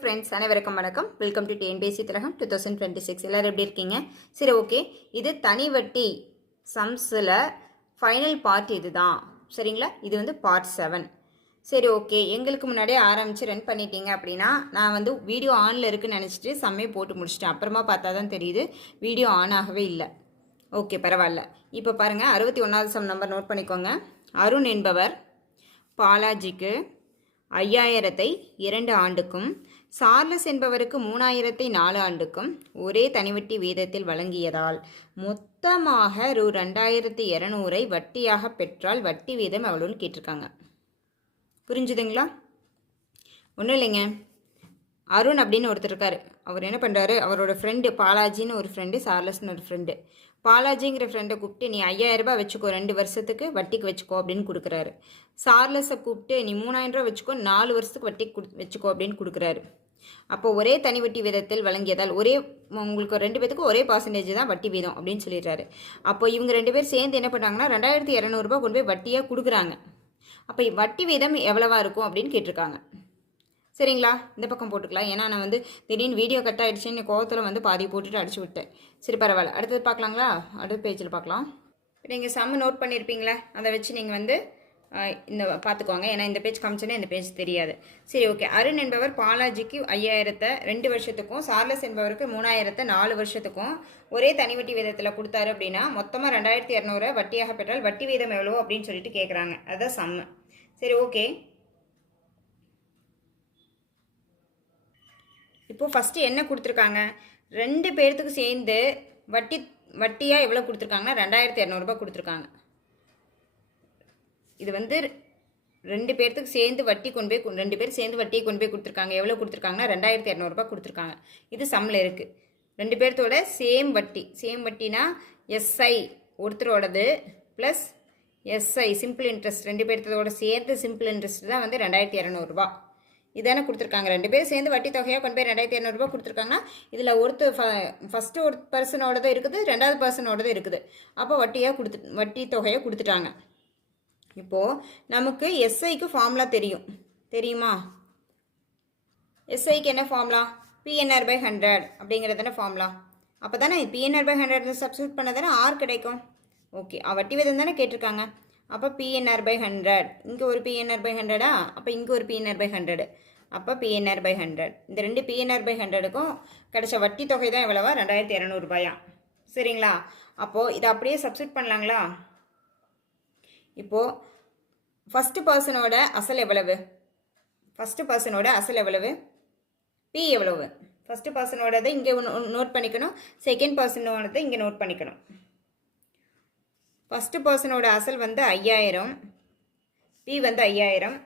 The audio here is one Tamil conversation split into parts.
ஃப்ரெண்ட்ஸ் அனைவருக்கும் வணக்கம். வெல்கம் டு டிஎன்பிஎஸ்சி திலகம் 2026. எல்லோரும் எப்படி இருக்கீங்க? சரி, ஓகே. இது தனி வட்டி சம்ஸில் ஃபைனல் பார்ட் இது தான், சரிங்களா? இது வந்து பார்ட் 7. சரி, ஓகே. எங்களுக்கு முன்னாடியே ஆரம்பித்து ரன் பண்ணிட்டீங்க அப்படின்னா நான் வந்து வீடியோ ஆனில் இருக்குன்னு நினச்சிட்டு சம்மே போட்டு முடிச்சிட்டேன். அப்புறமா பார்த்தா தான் தெரியுது வீடியோ ஆன் ஆகவே இல்லை. ஓகே, பரவாயில்ல. இப்போ பாருங்கள், 61வது சம் நம்பர் நோட் பண்ணிக்கோங்க. அருண் என்பவர் பாலாஜிக்கு 5000 2 ஆண்டுக்கும் சார்லஸ் என்பவருக்கு 3000 4 ஆண்டுக்கும் ஒரே தனிவட்டி வீதத்தில் வழங்கியதால் மொத்தமாக ரூ 2200 வட்டியாக பெற்றால் வட்டி வீதம் எவ்வளோன்னு கேட்டிருக்காங்க. புரிஞ்சுதுங்களா? ஒன்றும் இல்லைங்க. அருண் அப்படின்னு ஒருத்தர் இருக்கார். அவர் என்ன பண்ணுறாரு, அவரோட ஃப்ரெண்டு பாலாஜின்னு ஒரு ஃப்ரெண்டு, சார்லஸ்னு ஒரு ஃப்ரெண்டு. பாலாஜிங்கிற ஃப்ரெண்டை கூப்பிட்டு நீ 5000 ரூபாய் வச்சுக்கோ, 2 வருஷத்துக்கு வட்டிக்கு வச்சுக்கோ அப்படின்னு கொடுக்குறாரு. சார்லஸை கூப்பிட்டு நீ 3000 ரூபா வச்சுக்கோ, 4 வருஷத்துக்கு வட்டிக்கு வச்சுக்கோ அப்படின்னு கொடுக்குறாரு. அப்போ ஒரே தனி வட்டி வீதத்தில் வழங்கியதால் உங்களுக்கு 2 பேத்துக்கும் ஒரே பர்சன்டேஜ் தான் வட்டி வீதம் அப்படின்னு சொல்லிடுறாரு. அப்போ இவங்க 2 பேர் சேர்ந்து என்ன பண்ணுறாங்கன்னா 2200 ரூபாய் கொண்டு போய் வட்டியாக கொடுக்குறாங்க. அப்போ வட்டி வீதம் எவ்வளவா இருக்கும் அப்படின்னு கேட்டிருக்காங்க. சரிங்களா? இந்த பக்கம் போட்டுக்கலாம். ஏன்னா நான் வந்து திடீர்னு வீடியோ கட் ஆகிடுச்சின்னு கோவத்தில் வந்து பாதி போட்டுட்டு அடிச்சு விட்டேன். சரி, பரவாயில்ல. அடுத்தது பார்க்கலாங்களா? அடுத்த பேஜில் பார்க்கலாம். நீங்கள் சம் நோட் பண்ணியிருப்பீங்களா? அதை வச்சு நீங்கள் வந்து இந்த பார்த்துக்கோங்க. ஏன்னா இந்த பேஜ் காமிச்சோன்னே இந்த பேஜ் தெரியாது. சரி, ஓகே. அருண் என்பவர் பாலாஜிக்கு 5000 2 வருஷத்துக்கும் சார்லஸ் என்பவருக்கு 3000 4 வருஷத்துக்கும் ஒரே தனிவட்டி வீதத்தில் கொடுத்தாரு அப்படின்னா மொத்தமாக 2200 வட்டியாக பெற்றால் வட்டி வீதம் எவ்வளோ அப்படின்னு சொல்லிட்டு கேட்குறாங்க. அதுதான் சம்மு. சரி, ஓகே. இப்போது ஃபஸ்ட்டு என்ன கொடுத்துருக்காங்க, 2 பேர்த்துக்கு சேர்ந்து வட்டியாக எவ்வளோ கொடுத்துருக்காங்கன்னா 2200 ரூபாய் கொடுத்துருக்காங்க. இது வந்து 2 பேர்த்துக்கு சேர்ந்து வட்டி கொண்டு போய் 2 பேர் சேர்ந்து வட்டியை கொண்டு போய் கொடுத்துருக்காங்க. எவ்வளோ கொடுத்துருக்காங்கன்னா 2200 ரூபாய் கொடுத்துருக்காங்க. இது சம்மில் இருக்குது. 2 பேர்த்தோட சேம் வட்டினா எஸ்ஐ ஒருத்தரோடது ப்ளஸ் எஸ்ஐ சிம்பிள் இன்ட்ரெஸ்ட் 2 பேர்த்தோட சேர்த்து சிம்பிள் இன்ட்ரெஸ்ட் தான் வந்து 2200 ரூபாய். இதானே கொடுத்துருக்காங்க. 2 பேர் சேர்ந்து வட்டி தொகையாக கொண்டு போய் 2200 ரூபாய் கொடுத்துருக்காங்கன்னா இதில் ஃபஸ்ட்டு ஒரு பர்சனோடது இருக்குது, 2வது பர்சனோடது இருக்குது. அப்போ வட்டி தொகையை கொடுத்துட்டாங்க. இப்போது நமக்கு எஸ்ஐக்கு ஃபார்முலா தெரியுமா? எஸ்ஐக்கு என்ன ஃபார்முலா? PNR/100 அப்படிங்கிறது தானே ஃபார்முலா. அப்போ தானே PNR/100 சப்ஸ்டியூட் பண்ண தானே ஆர் கிடைக்கும். ஓகே, வட்டி வீதம் தானே கேட்டிருக்காங்க. அப்போ PNR/100, இங்கே ஒரு PNR/100, அப்போ இங்கே ஒரு PNR/100, அப்போ PNR/100. இந்த 2 PNR/100க்கும் கிடைச்ச வட்டி தொகை தான் எவ்வளவா? 2200 ரூபாயா? சரிங்களா? அப்போது இதை அப்படியே சப்ஸ்டியூட் பண்ணலாங்களா? இப்போது ஃபஸ்ட்டு பர்சனோட அசல் எவ்வளவு? பி எவ்வளவு? ஃபஸ்ட்டு பர்சனோடதை இங்கே நோட் பண்ணிக்கணும், செகண்ட் பர்சனோடதை இங்கே நோட் பண்ணிக்கணும். ஃபஸ்ட்டு பர்சனோட அசல் வந்து 5000, பி வந்து 5000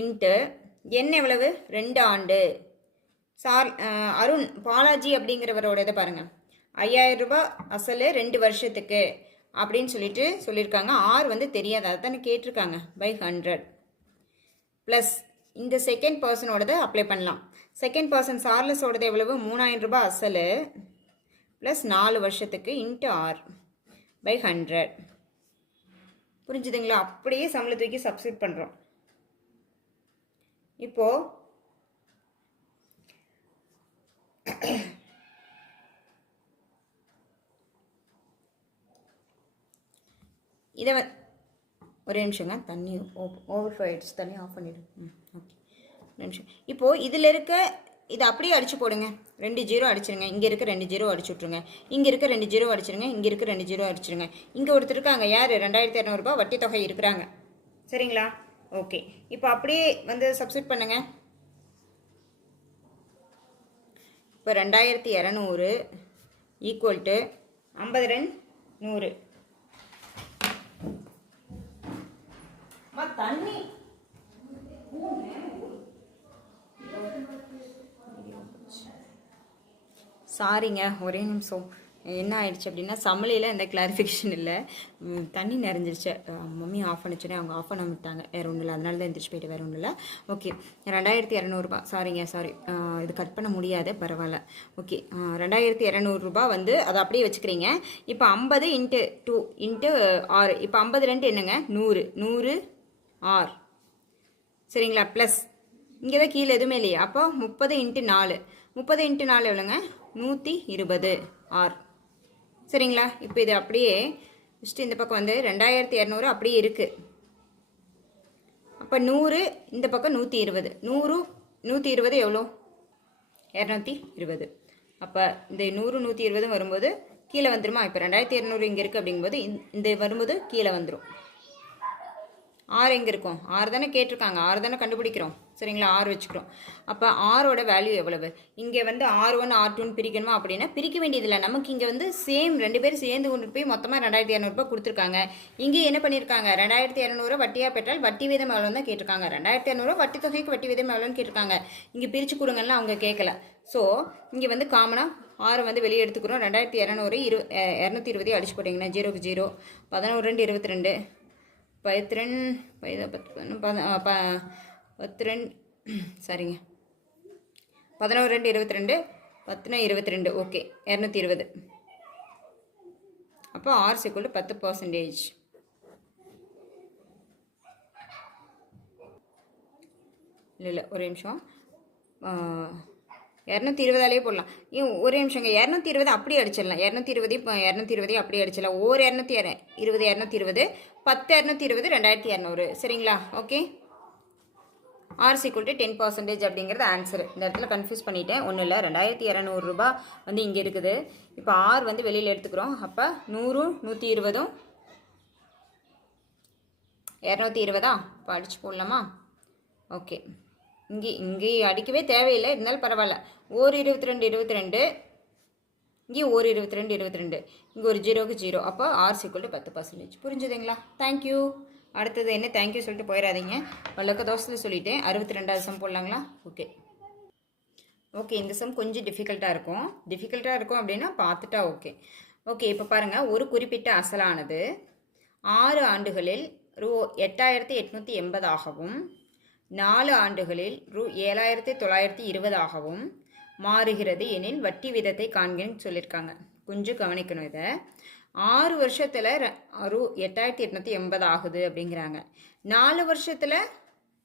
இன்ட்டு என் எவ்வளவு? 2 ஆண்டு. அருண் பாலாஜி அப்படிங்கிறவரோட இதை பாருங்கள், 5000 ரூபாய் அசல் 2 வருஷத்துக்கு அப்படின்னு சொல்லியிருக்காங்க. ஆர் வந்து தெரியாது, அதை தானே கேட்டிருக்காங்க. /100 ப்ளஸ் இந்த செகண்ட் பர்சனோடதை அப்ளை பண்ணலாம். செகண்ட் பர்சன் சார்லஸோடது எவ்வளவு? 3000 ரூபாய் அசல் ப்ளஸ் 4 வருஷத்துக்கு இன்ட்டு ஆர் /100. புரிஞ்சுதுங்களா? அப்படியே சம்பளை தூக்கி சப்ஸ்டியூட் பண்ணுறோம். இப்போது இதை ஒரே நிமிஷங்க, தண்ணி ஓவர்ஃப்ளோ ஆகிடுச்சு, தண்ணி ஆஃப் பண்ணிவிடு. ஓகே, நிமிஷம். இப்போது இதில் இருக்க இதை அப்படியே அடித்து போடுங்க. 2 0 அடிச்சிருங்க. இங்கே இருக்க 2 0 அடிச்சு விட்ருங்க. இங்கே இருக்க 2 0 அடிச்சிருங்க. இங்கே இருக்க 2 0 அடிச்சிருங்க. இங்கே ஒருத்தர் இருக்காங்க, யார்? 2200 ரூபாய் வட்டி தொகை இருக்கிறாங்க. சரிங்களா? ஓகே, இப்போ அப்படியே வந்து சப்ஸ்டியூட் பண்ணுங்க. இப்போ 2200 ஈக்குவல் டு 50 100. தண்ணி சாரிங்க, ஒரே நிமிஷம். என்ன ஆயிடுச்சு அப்படின்னா சம்மளியில் எந்த கிளாரிஃபிகேஷன் இல்லை, தண்ணி நிறைஞ்சிருச்சு. மம்மி ஆஃப் பண்ணிச்சோன்னே அவங்க ஆஃப் பண்ண விட்டாங்க, வேறு ஒன்றும் இல்லை, அதனால தான் எந்திரிச்சு போயிட்டு, வேறு ஒன்றும் இல்லை. ஓகே, 2200 ரூபாய். சாரி, இது கட் பண்ண முடியாது, பரவாயில்ல. ஓகே, 2200 ரூபாய் வந்து அதை அப்படியே வச்சுக்கிறீங்க. இப்போ 50 × 2 × 6. இப்போ 50 2 என்னங்க? 100 ஆர். சரிங்களா? ப்ளஸ் இங்கே தான் கீழே எதுவுமே இல்லையா, அப்போ 30 × 4, 30 × 4 எவ்வளோங்க? 120 ஆர். சரிங்களா? இப்போ இது அப்படியே ஃபஸ்ட்டு இந்த பக்கம் வந்து 2200 அப்படியே இருக்குது. அப்போ 100 இந்த பக்கம் 120, 100 120 எவ்வளோ? 220. அப்போ இந்த 100 120 வரும்போது கீழே வந்துருமா? இப்போ 2200 இங்கே இருக்குது அப்படிங்கும்போது இந்த வரும்போது கீழே வந்துடும். ஆறு எங்கே இருக்கும்? ஆறு தானே கேட்டிருக்காங்க, ஆறு தானே கண்டுபிடிக்கிறோம். சரிங்களா? ஆறு வச்சுக்கிறோம். அப்போ ஆரோட வேல்யூ எவ்வளவு? இங்கே வந்து R1 R2ன்னு பிரிக்கணுமா அப்படின்னா பிரிக்க வேண்டியதில்லை. நமக்கு இங்கே வந்து சேம் 2 பேரும் சேர்ந்து கொண்டு போய் மொத்தமாக 2200 கொடுத்துருக்காங்க. இங்கே என்ன பண்ணியிருக்காங்க? 2200 வட்டியாக பெற்றால் வட்டி வீதம் எவ்வளோன்னு தான் கேட்டிருக்காங்க. 2200 வட்டி தொகைக்கு வட்டி வீதம் எவ்வளோன்னு கேட்டிருக்காங்க. இங்கே பிரித்து கொடுங்கன்னா அவங்க கேட்கல. ஸோ இங்கே வந்து காமனாக ஆறு வந்து வெளியே எடுத்துக்கிறோம். 2200 220 அடிச்சு போட்டிங்கன்னா 0 க்கு 0, 11 2 22, 12 சரிங்க, 11 2 22, 10 22, ஓகே 220. அப்போ R = 10%. இல்லை ஒரு நிமிஷம், 220 போடலாம். ஒரு நிமிஷங்க, 220 அப்படியே அடிச்சிடலாம். 220 இப்போ 220 அப்படியே அடிச்சிடலாம். ஒரு 220 220 10 220 2200. சரிங்களா? ஓகே. R = 10% அப்படிங்கிறது ஆன்சர். இந்த இடத்துல கன்ஃபியூஸ் பண்ணிட்டேன், ஒன்றும் இல்லை. 2200 ரூபாய் வந்து இங்கே இருக்குது. இப்போ R வந்து வெளியில் எடுத்துக்கிறோம். அப்போ 100 120 220 இப்போ அடிச்சு போடலாமா? ஓகே. இங்கே அடிக்கவே தேவையில்லை, இருந்தாலும் பரவாயில்ல. ஒரு 22 22, இங்கே ஒரு 22 22, இங்கே ஒரு 0 க்கு 0. அப்போ R = 10%. புரிஞ்சுதுங்களா? தேங்க்யூ. அடுத்தது என்ன தேங்க்யூ சொல்லிட்டு போயிடாதீங்க. வழக்க தோசத்தில் சொல்லிட்டேன். 62வது சம் போடலாங்களா? Okay okay. இந்த சம் கொஞ்சம் டிஃபிகல்ட்டாக இருக்கும் அப்படின்னா பார்த்துட்டா ஓகே. ஓகே, இப்போ பாருங்கள். ஒரு குறிப்பிட்ட அசலானது 6 ஆண்டுகளில் ரூ 8880 ஆகவும் 4 ஆண்டுகளில் ரூ 7920 ஆகவும் மாறுகிறது எனில் வட்டி வீதத்தை காண்கன்னு சொல்லியிருக்காங்க. கொஞ்சம் கவனிக்கணும் இதை. 6 வருஷத்தில் ரூ 8880 ஆகுது அப்படிங்கிறாங்க. 4 வருஷத்தில்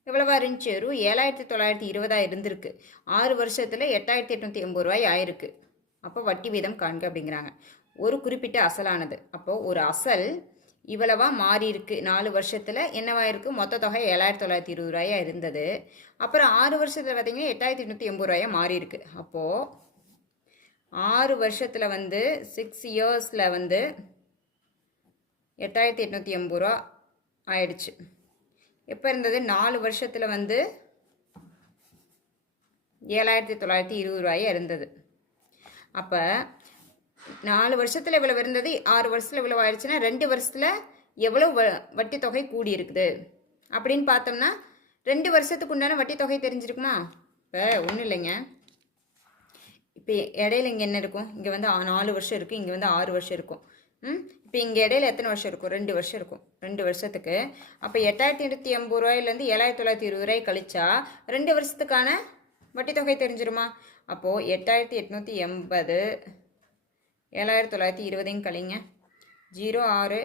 எவ்வளவா இருந்துச்சு? ரூ 7920 இருந்திருக்கு. 6 வருஷத்தில் 8880 ரூபாய் ஆயிருக்கு. அப்போ வட்டி வீதம் காண்க அப்படிங்கிறாங்க. ஒரு குறிப்பிட்ட அசலானது, அப்போது ஒரு அசல் இவ்வளவா மாறி இருக்கு. 4 வருஷத்தில் என்னவா இருக்கு? மொத்த தொகை 7920 ரூபாயா இருந்தது. அப்புறம் 6 வருஷத்தில் பார்த்தீங்கன்னா 8880 ரூபாயா மாறி இருக்கு. அப்போது 6 வருஷத்தில் வந்து 6 இயர்ஸில் வந்து 8880 ரூபா ஆயிடுச்சு. எப்போ இருந்தது? 4 வருஷத்தில் வந்து 7920 ரூபாயா இருந்தது. அப்போ 4 வருஷத்தில் இவ்வளவு இருந்தது, 6 வருஷத்தில் இவ்வளவு ஆயிடுச்சுன்னா 2 வருஷத்தில் எவ்வளோ வட்டி தொகை கூடி இருக்குது அப்படின்னு பார்த்தோம்னா 2 வருஷத்துக்கு உண்டான வட்டி தொகை தெரிஞ்சிருக்குமா? இப்போ ஒன்றும் இல்லைங்க. இப்போ இடையில இங்கே என்ன இருக்கும்? இங்கே வந்து 4 வருஷம் இருக்குது, இங்கே வந்து 6 வருஷம் இருக்கும். இப்போ இங்கே இடையில எத்தனை வருஷம் இருக்கும்? 2 வருஷம் இருக்கும். 2 வருஷத்துக்கு அப்போ 8880 ரூபாயிலேருந்து 7920 ரூபாய் கழிச்சா 2 வருஷத்துக்கான வட்டி தொகை தெரிஞ்சிருமா? அப்போது 8880 7920 கழிங்க 0 6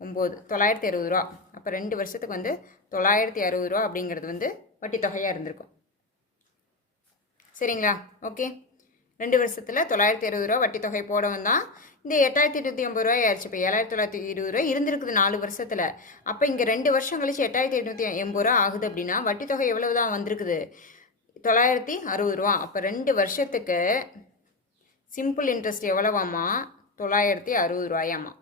9 960 ரூபா. அப்போ 2 வருஷத்துக்கு வந்து 960 ரூபா அப்படிங்கிறது வந்து வட்டி தொகையாக இருந்திருக்கும். சரிங்களா? ஓகே. 2 வருஷத்தில் 960 ரூபா வட்டி தொகை போடவும் தான் இந்த 8880 ரூபாய் ஆயிடுச்சு. இப்போ 7920 ரூபா இருந்திருக்குது 4 வருஷத்தில். அப்போ இங்கே 2 வருஷம் கழிச்சு 8880 ரூபா ஆகுது அப்படின்னா வட்டி தொகை எவ்வளவு தான் வந்திருக்குது? 960 ரூபா. அப்போ 2 வருஷத்துக்கு சிம்பிள் இன்ட்ரெஸ்ட் எவ்வளவாம்மா? 960 ரூபாயாம்மா.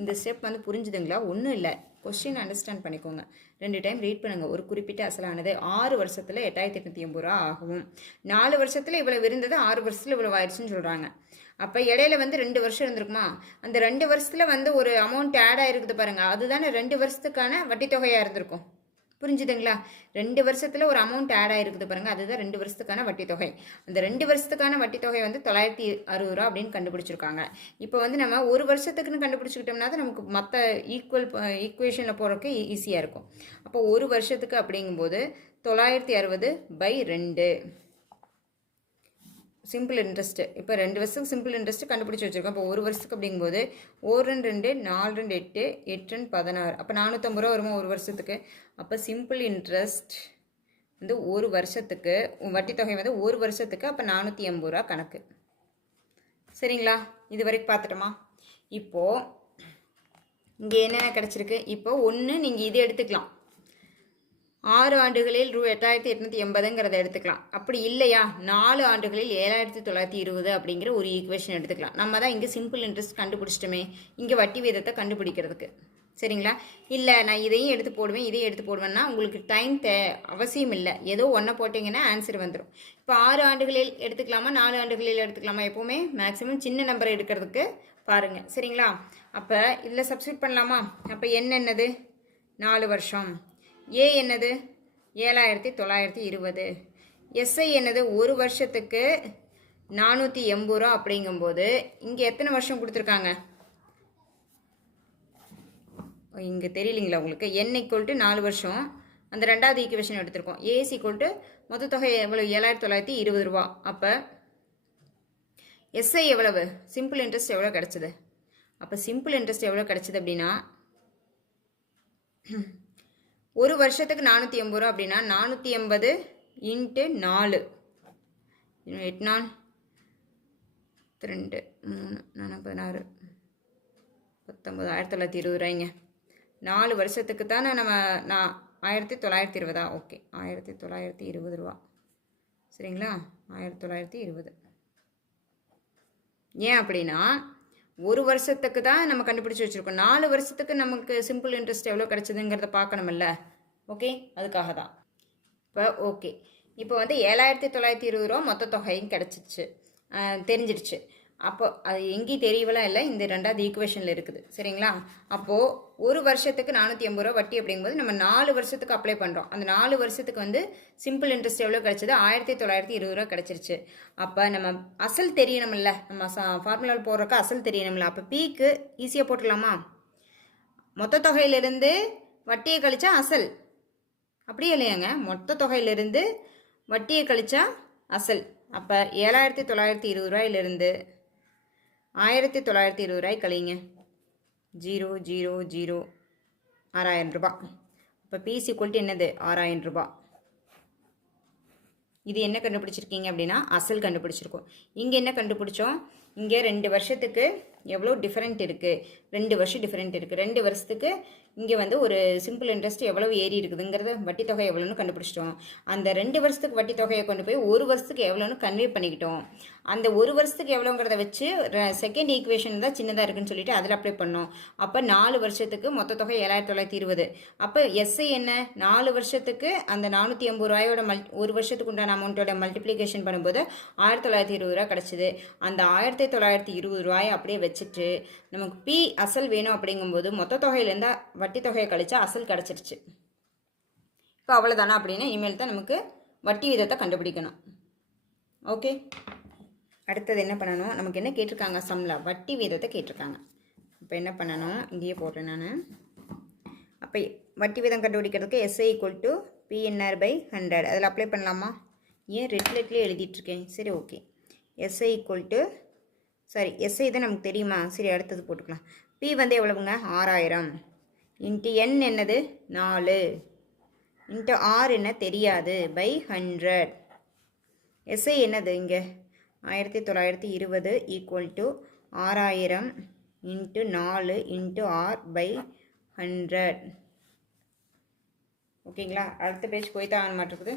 இந்த ஸ்டெப் வந்து புரிஞ்சுதுங்களா? ஒன்றும் இல்லை, கொஸ்டின் அண்டர்ஸ்டாண்ட் பண்ணிக்கோங்க. 2 டைம் ரீட் பண்ணுங்கள். ஒரு குறிப்பிட்ட அசலானது 6 வருஷத்தில் 8880 ரூபா ஆகும். 4 வருஷத்தில் இவ்வளவு இருந்தது, 6 வருஷத்தில் இவ்வளவு ஆயிடுச்சுன்னு சொல்கிறாங்க. அப்போ இடையில வந்து 2 வருஷம் இருந்திருக்குமா? அந்த 2 வருஷத்தில் வந்து ஒரு அமௌண்ட் ஆட் ஆகிருக்குது பாருங்கள், அதுதானே 2 வருஷத்துக்கான வட்டி தொகையாக இருந்திருக்கும். புரிஞ்சுதுங்களா? 2 வருஷத்தில் ஒரு அமௌண்ட் ஆட் ஆகிருக்குது பாருங்கள், அதுதான் 2 வருஷத்துக்கான வட்டி தொகை. அந்த 2 வருஷத்துக்கான வட்டி தொகை வந்து 960 ரூபா அப்படின்னு கண்டுபிடிச்சிருக்காங்க. இப்போ வந்து நம்ம ஒரு வருஷத்துக்குன்னு கண்டுபிடிச்சிக்கிட்டோம்னா தான் நமக்கு மற்ற ஈக்குவேஷனில் போகிறதுக்கு ஈஸியாக இருக்கும். அப்போ ஒரு வருஷத்துக்கு அப்படிங்கும்போது 960/2 சிம்பிள் இன்ட்ரெஸ்ட்டு. இப்போ 2 வருஷத்துக்கு சிம்பிள் இன்ட்ரெஸ்ட்டு கண்டுபிடிச்சி வச்சுருக்கோம். இப்போ ஒரு வருஷத்துக்கு அப்படிங்கும்போது 1 2 2 4 2 8 8 2 16. அப்போ 450 ரூபா வருமா ஒரு வருஷத்துக்கு? அப்போ சிம்பிள் இன்ட்ரெஸ்ட் வந்து ஒரு வருஷத்துக்கு வட்டி தொகை வந்து ஒரு வருஷத்துக்கு அப்போ 480 ரூபா கணக்கு. சரிங்களா? இது வரைக்கும் பார்த்துட்டோமா? இப்போது இங்கே என்னென்ன கிடச்சிருக்கு? இப்போ ஒன்று நீங்கள் இது எடுத்துக்கலாம், 6 ஆண்டுகளில் ரூ. 8880ங்கிறத எடுத்துக்கலாம். அப்படி இல்லையா 4 ஆண்டுகளில் 7920 அப்படிங்கிற ஒரு ஈக்குவேஷன் எடுத்துக்கலாம். நம்ம தான் இங்கே சிம்பிள் இன்ட்ரெஸ்ட் கண்டுபிடிச்சிட்டோமே, இங்கே வட்டி வீதத்தை கண்டுபிடிக்கிறதுக்கு. சரிங்களா? இல்லை நான் இதையும் எடுத்து போடுவேன் இதையும் எடுத்து போடுவேன்னா உங்களுக்கு டைம் அவசியம் இல்லை. ஏதோ ஒன்றை போட்டிங்கன்னா ஆன்சர் வந்துடும். இப்போ 6 ஆண்டுகளில் எடுத்துக்கலாமா 4 ஆண்டுகளில் எடுத்துக்கலாமா? எப்போவுமே மேக்ஸிமம் சின்ன நம்பரை எடுக்கிறதுக்கு பாருங்கள். சரிங்களா? அப்போ இதில் சப்ஸ்டியூட் பண்ணலாமா? அப்போ என்னது 4 வருஷம், ஏ என்னது 7920, எஸ்ஐ என்னது ஒரு வருஷத்துக்கு 480 ரூபா. அப்படிங்கும்போது இங்கே எத்தனை வருஷம் கொடுத்துருக்காங்க? இங்கே தெரியலிங்களா உங்களுக்கு? n = 4 வருஷம். அந்த ரெண்டாவது ஈக்குவேஷன் எடுத்திருக்கோம். ஏஸ் = மொத்த தொகை எவ்வளோ? 7920 ரூபா. அப்போ எஸ்ஐ எவ்வளவு? சிம்பிள் இன்ட்ரெஸ்ட் எவ்வளோ கிடச்சிது? அப்போ சிம்பிள் இன்ட்ரெஸ்ட் எவ்வளோ கிடச்சிது அப்படின்னா ஒரு வருஷத்துக்கு 480 ரூபா அப்படின்னா 480 × 4 8 நாள் 2 3 4 16 19 1920 ரூபாய்ங்க. 4 வருஷத்துக்கு தானே நம்ம 1920. ஓகே 1920 ரூபா. சரிங்களா? 1920. ஏன் அப்படின்னா ஒரு வருஷத்துக்கு தான் நம்ம கண்டுபிடிச்சி வச்சுருக்கோம். 4 வருஷத்துக்கு நமக்கு சிம்பிள் இன்ட்ரெஸ்ட் எவ்வளோ கிடச்சிதுங்கிறத பார்க்கணுமில்ல. ஓகே, அதுக்காக தான். இப்போ ஓகே, இப்போ வந்து 7920 ரூபா மொத்த தொகையும் கிடச்சிச்சு, தெரிஞ்சிடுச்சு. அப்போ அது எங்கேயும் தெரியவெல்லாம் இல்லை, இந்த ரெண்டாவது ஈக்குவேஷனில் இருக்குது. சரிங்களா? அப்போது ஒரு வருஷத்துக்கு 480 ரூபா வட்டி அப்படிங்கும்போது நம்ம 4 வருஷத்துக்கு அப்ளை பண்ணுறோம். அந்த 4 வருஷத்துக்கு வந்து சிம்பிள் இன்ட்ரெஸ்ட் எவ்வளோ கிடச்சிது? 1920 ரூபா கிடச்சிருச்சு. அப்போ நம்ம அசல் தெரியணுமில்ல, நம்ம ஃபார்முலாவில் போடுறக்கு அசல் தெரியணுமில்ல. அப்போ பிக்கு ஈஸியாக போட்டுடலாமா? மொத்த தொகையிலிருந்து வட்டியை கழிச்சா அசல், அப்படியே இல்லையாங்க? மொத்த தொகையிலிருந்து வட்டியை கழிச்சா அசல். அப்போ 7920 ரூபாயிலிருந்து 1920 ரூபாய் கழிங்க. 0 0 0 6000 ரூபா. இப்போ பிசி = என்னது? 6000 ரூபா. இது என்ன கண்டுபிடிச்சிருக்கீங்க அப்படின்னா அசல் கண்டுபிடிச்சிருக்கோம். இங்கே என்ன கண்டுபிடிச்சோம்? இங்கே 2 வருஷத்துக்கு எவ்வளோ டிஃப்ரெண்ட் இருக்குது? 2 வருஷம் டிஃப்ரெண்ட் இருக்குது. 2 வருஷத்துக்கு இங்கே வந்து ஒரு சிம்பிள் இன்ட்ரெஸ்ட் எவ்வளோ ஏறி இருக்குதுங்கிறத வட்டி தொகை எவ்வளோன்னு கண்டுபிடிச்சிட்டோம். அந்த 2 வருஷத்துக்கு வட்டி தொகையை கொண்டு போய் ஒரு வருஷத்துக்கு எவ்வளோன்னு கன்வே பண்ணிக்கிட்டோம். அந்த ஒரு வருஷத்துக்கு எவ்வளோங்கிறத வச்சு செகண்ட் ஈக்குவேஷன் தான் சின்னதாக இருக்குன்னு சொல்லிட்டு அதில் அப்ளை பண்ணோம். அப்போ 4 வருஷத்துக்கு மொத்த தொகை 7920. அப்போ எஸ்ஐ என்ன? 4 வருஷத்துக்கு அந்த 480 ரூபாயோட ஒரு வருஷத்துக்கு உண்டான அமௌண்ட்டோட மல்டிப்ளிகேஷன் பண்ணும்போது 1920 ரூபா கிடச்சிது. அந்த 1920 ரூபாயை அப்படியே வச்சுட்டு நமக்கு பி அசல் வேணும் அப்படிங்கும்போது மொத்த தொகையிலேருந்து வட்டி தொகையை கழிச்சா அசல் கிடச்சிருச்சு. இப்போ அவ்வளோதானா அப்படின்னா இனிமேல் தான் நமக்கு வட்டி விதத்தை கண்டுபிடிக்கணும். ஓகே, அடுத்தது என்ன பண்ணணும்? நமக்கு என்ன கேட்டிருக்காங்க? சம்மில் வட்டி வீதத்தை கேட்டிருக்காங்க. இப்போ என்ன பண்ணணும்? இங்கேயே போடுறேன் நான். அப்போ வட்டி வீதம் கண்டுபிடிக்கிறதுக்கு எஸ்ஐ = PNR/100 அதில் அப்ளை பண்ணலாமா? ஏன் ரெட் லெட்லேயே எழுதிட்டுருக்கேன்? சரி ஓகே, எஸ்ஐ எஸ்ஐ தான் நமக்கு தெரியுமா? சரி அடுத்தது போட்டுக்கலாம். பி வந்து எவ்வளவுங்க? 6000 × n என்னது? 4 × r என்ன தெரியாது /100. எஸ்ஐ என்னது? இங்கே 1920 = 6000 × 4 × r/100. ஓகேங்களா? அடுத்த பேஜ் போய் தான் ஆக மாட்டேங்குது.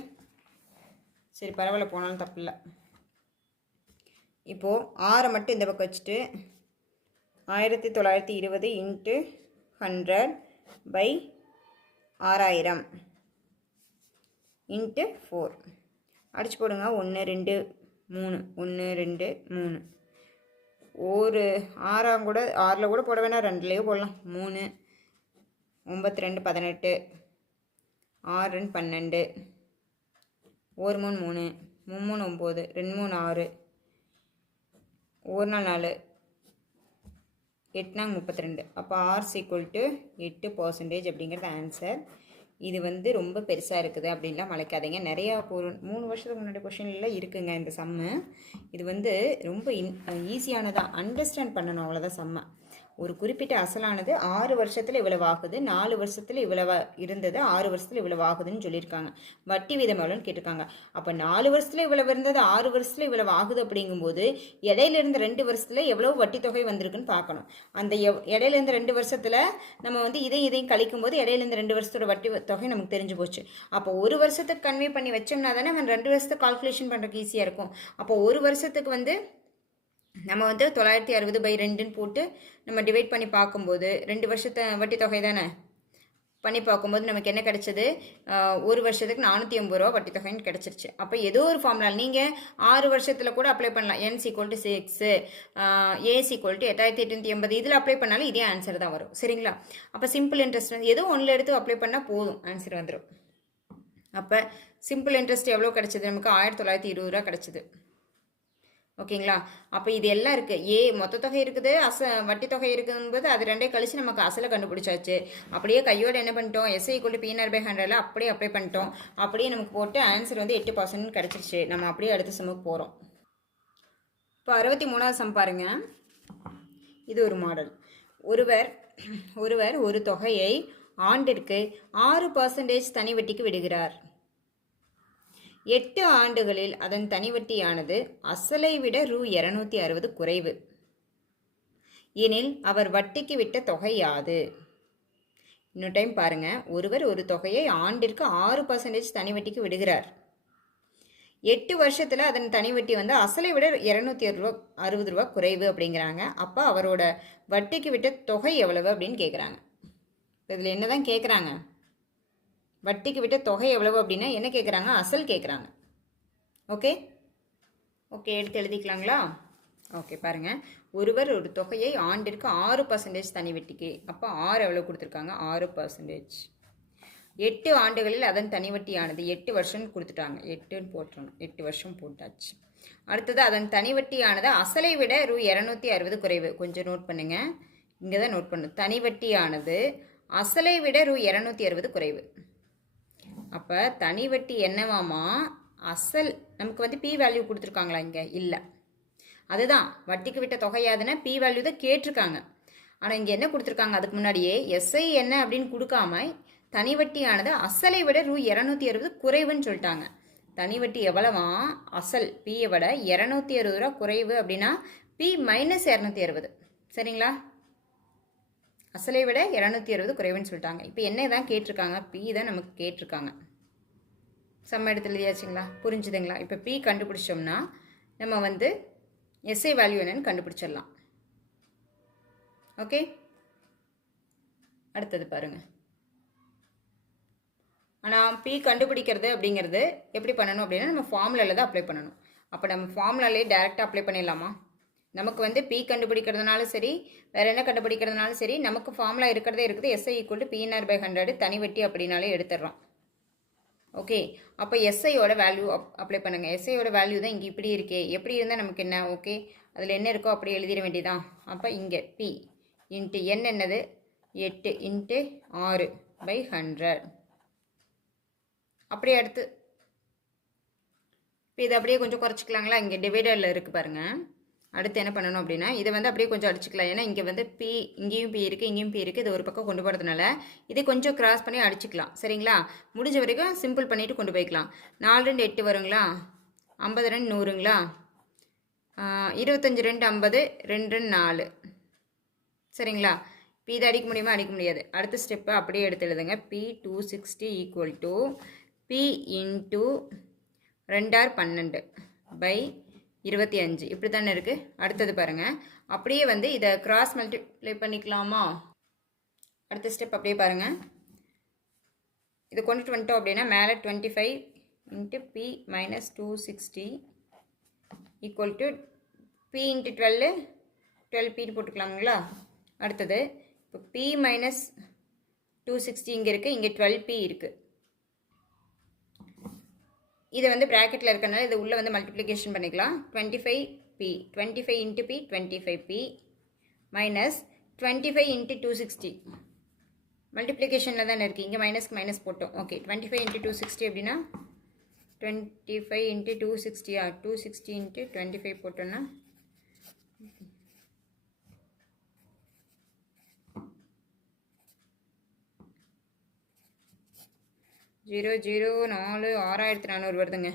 சரி பரவாயில்ல, போனாலும் தப்பு இல்லை. இப்போது 6 மட்டும் இந்த பக்கம் வச்சுட்டு 1920 × 100/6000 × 4 அடிச்சு போடுங்க. 1 2 3 1 2 3. ஒரு 6 கூட 6ல் கூட போட வேணாம், 2லேயே போடலாம். 3 9 2 18 6 2 12 1 3 3 3 3 9 2 3 6 1 4 8 32. அப்போ ஆர்ஸ் = 8% அப்படிங்கிறது ஆன்சர். இது வந்து ரொம்ப பெருசாக இருக்குது அப்படின்லாம் மலைக்காதீங்க. நிறையா 3 வருஷத்துக்கு முன்னாடி கொஷினில் இருக்குங்க இந்த சம்மு. இது வந்து ரொம்ப ஈஸியானதாக அண்டர்ஸ்டாண்ட் பண்ணணும், அவ்வளோதான் சம்மை. ஒரு குறிப்பிட்ட அசலானது 6 வருஷத்தில் இவ்வளவு ஆகுது, 4 வருஷத்தில் இவ்வளவு இருந்தது, 6 வருஷத்தில் இவ்வளவு ஆகுதுன்னு சொல்லியிருக்காங்க. வட்டி வீதம் எவ்வளோன்னு கேட்டிருக்காங்க. அப்போ 4 வருஷத்தில் இவ்வளவு இருந்தது, 6 வருஷத்தில் இவ்வளவு ஆகுது அப்படிங்கும்போது இடையில இருந்து 2 வருஷத்தில் எவ்வளவு வட்டி தொகை வந்திருக்குன்னு பார்க்கணும். அந்த இடையில இருந்து 2 வருஷத்தில் நம்ம வந்து இதையும் கழிக்கும் போது இடையில இருந்து 2 வருஷத்தோட வட்டி தொகை நமக்கு தெரிஞ்சு போச்சு. அப்போ ஒரு வருஷத்துக்கு கன்வே பண்ணி வச்சோம்னா தானே நம்ம 2 வருஷத்துக்கு கால்குலேஷன் பண்ணுறதுக்கு ஈஸியாக இருக்கும். அப்போ ஒரு வருஷத்துக்கு வந்து நம்ம வந்து 960/2ன்னு போட்டு நம்ம டிவைட் பண்ணி பார்க்கும்போது 2 வருஷத்தை வட்டி தொகை தானே பண்ணி பார்க்கும்போது நமக்கு என்ன கிடைச்சது, ஒரு வருஷத்துக்கு 480 ரூபா வட்டி தொகைன்னு கிடச்சிருச்சு. அப்போ ஏதோ ஒரு ஃபார்முலா நீங்கள் 6 வருஷத்தில் கூட அப்ளை பண்ணலாம். n = 6, a = 8880 இதில் அப்ளை பண்ணாலும் இதே ஆன்சர் தான் வரும். சரிங்களா? அப்போ சிம்பிள் இன்ட்ரெஸ்ட் வந்து ஏதோ ஒன்றில் எடுத்து அப்ளை பண்ணால் போதும், ஆன்சர் வந்துடும். அப்போ சிம்பிள் இன்ட்ரெஸ்ட் எவ்வளோ கிடச்சிது நமக்கு, 1920 ரூபா கிடச்சிது. ஓகேங்களா? அப்போ இது எல்லாம் இருக்குது. மொத்த தொகை இருக்குது, வட்டி தொகை இருக்கும்போது அது ரெண்டே கழிச்சு நமக்கு அசலை கண்டுபிடிச்சாச்சு. அப்படியே கையோடு என்ன பண்ணிட்டோம், SI = P/100 அப்படியே அப்ளை பண்ணிட்டோம். அப்படியே நமக்கு போட்டு ஆன்சர் வந்து 8% கிடச்சிருச்சு. நம்ம அப்படியே அடுத்த சம்முக்கு போகிறோம். இப்போ 63வது சம் பாருங்க. இது ஒரு மாடல். ஒருவர் ஒரு தொகையை ஆண்டிற்கு 6% தனி வட்டிக்கு விடுகிறார். 8 ஆண்டுகளில் அதன் தனிவட்டியானது அசலை விட ரூ. 260 குறைவு எனில் அவர் வட்டிக்கு விட்ட தொகை யாது? இன்னொரு டைம் பாருங்க. ஒருவர் ஒரு தொகையை ஆண்டிற்கு 6% தனிவட்டிக்கு விடுகிறார். 8 வருஷத்தில் அதன் தனிவட்டி வந்து அசலை விட 260 ரூபா குறைவு அப்படிங்கிறாங்க. அப்போ அவரோட வட்டிக்கு விட்ட தொகை எவ்வளவு அப்படின்னு கேட்குறாங்க. இதில் என்ன தான் கேட்குறாங்க, வட்டிக்கு விட்ட தொகை எவ்வளவு அப்படின்னா என்ன கேட்குறாங்க, அசல் கேட்குறாங்க. ஓகே, எடுத்து எழுதிக்கலாங்களா? ஓகே, பாருங்கள். ஒருவர் ஒரு தொகையை ஆண்டிற்கு 6% தனி வட்டிக்கு, அப்போ 6 எவ்வளோ கொடுத்துருக்காங்க, 6%. 8 ஆண்டுகளில் அதன் தனி வட்டியானது 8 வருஷம் கொடுத்துட்டாங்க, 8ன்னு போட்டுறோம், 8 வருஷம் போட்டாச்சு. அடுத்தது அதன் தனி வட்டியானது அசலை விட ரூ. 260 குறைவு. கொஞ்சம் நோட் பண்ணுங்க, இங்கே தான் நோட் பண்ணணும். தனி வட்டியானது அசலை விட ரூ. 260 குறைவு. அப்போ தனி வட்டி என்னவாமா, அசல் நமக்கு வந்து பி வேல்யூ கொடுத்துருக்காங்களா இங்கே, இல்லை. அதுதான் வட்டிக்கு விட்ட தொகையாதுன்னா பி வேல்யூ தான் கேட்டிருக்காங்க. ஆனால் இங்கே என்ன கொடுத்துருக்காங்க, அதுக்கு முன்னாடியே SI என்ன அப்படின்னு கொடுக்காம தனி வட்டியானது அசலை விட ரூ. 260 குறைவுன்னு சொல்லிட்டாங்க. தனி வட்டி எவ்வளவா, அசல் பியை விட 260 ரூபா குறைவு அப்படின்னா P - 260. சரிங்களா? அசலை விட 260 குறைவுன்னு சொல்லிட்டாங்க. இப்போ என்ன தான் கேட்டிருக்காங்க, பி தான் நமக்கு கேட்டிருக்காங்க. சம்ம எடுத்து எழுதியாச்சுங்களா, புரிஞ்சுதுங்களா? இப்போ பி கண்டுபிடிச்சோம்னா நம்ம வந்து SI வேல்யூ என்னன்னு கண்டுபிடிச்சிடலாம். ஓகே, அடுத்தது பாருங்க. ஆனால் பி கண்டுபிடிக்கிறது அப்படிங்கிறது எப்படி பண்ணணும் அப்படின்னா நம்ம ஃபார்முலாவில் தான் அப்ளை பண்ணணும். அப்போ நம்ம ஃபார்முலாலே டேரெக்டாக அப்ளை பண்ணிடலாமா? நமக்கு வந்து பி கண்டுபிடிக்கிறதுனாலும் சரி, வேறு என்ன கண்டுபிடிக்கிறதுனாலும் சரி, நமக்கு ஃபார்முலா இருக்கிறதே இருக்குது. SI = P/100 தனி வட்டி அப்படின்னாலே எடுத்துடுறோம். ஓகே, அப்போ SIயோட வேல்யூ அப்ளை பண்ணுங்கள். SIயோட வேல்யூ தான் இங்கே இப்படி இருக்கே, எப்படி இருந்தால் நமக்கு என்ன, ஓகே அதில் என்ன இருக்கோ அப்படி எழுதிட வேண்டியதான். அப்போ இங்கே P × N என்னது, 8 × 6/100. அப்படியே அடுத்து இப்போ இதை அப்படியே கொஞ்சம் குறைச்சிக்கலாங்களா, இங்கே டிவைடரில் இருக்குது பாருங்கள். அடுத்து என்ன பண்ணணும் அப்படின்னா இதை வந்து அப்படியே கொஞ்சம் அடிச்சுக்கலாம். ஏன்னா இங்கே வந்து பி, இங்கேயும் பி இருக்குது, இங்கேயும் பி இருக்குது. இது ஒரு பக்கம் கொண்டு போகிறதுனால இதை கொஞ்சம் கிராஸ் பண்ணி அடிச்சுக்கலாம். சரிங்களா? முடிஞ்ச வரைக்கும் சிம்பிள் பண்ணிவிட்டு கொண்டு போய்க்கலாம். 4 2 8 வருங்களா, 50 2 100ங்களா, 25 2 50, 2 4. சரிங்களா? இப்போ இதை அடிக்க முடியுமா, அடிக்க முடியாது. அடுத்த ஸ்டெப்பை அப்படியே எடுத்து எழுதுங்க. P 260 = P × 2 12 25 இப்படி தானே இருக்குது. அடுத்தது பாருங்கள், அப்படியே வந்து இதை கிராஸ் மல்டிப்ளை பண்ணிக்கலாமா? அடுத்த ஸ்டெப் அப்படியே பாருங்கள். இதை கொண்டுட்டு வந்துட்டோம் அப்படின்னா மேலே 25 × P - 260 = P × 12 12P போட்டுக்கலாங்களா? அடுத்தது இப்போ P - 260 இங்கே இருக்குது, இங்கே 12P இருக்குது. இதை வந்து ப்ராக்கெட்டில் இருக்கிறனால இதை உள்ளே வந்து மல்டிப்ளிகேஷன் பண்ணிக்கலாம். 25P 25 × P 25P மைனஸ் 25 × 260 மல்டிப்ளிகேஷனில் தானே இருக்குது, இங்கே மைனஸ்க்கு மைனஸ் போட்டோம். ஓகே, 25 × 260 அப்படின்னா 25 × 260 260 × 25 போட்டோன்னா 0 0 4 6400 வருதுங்க.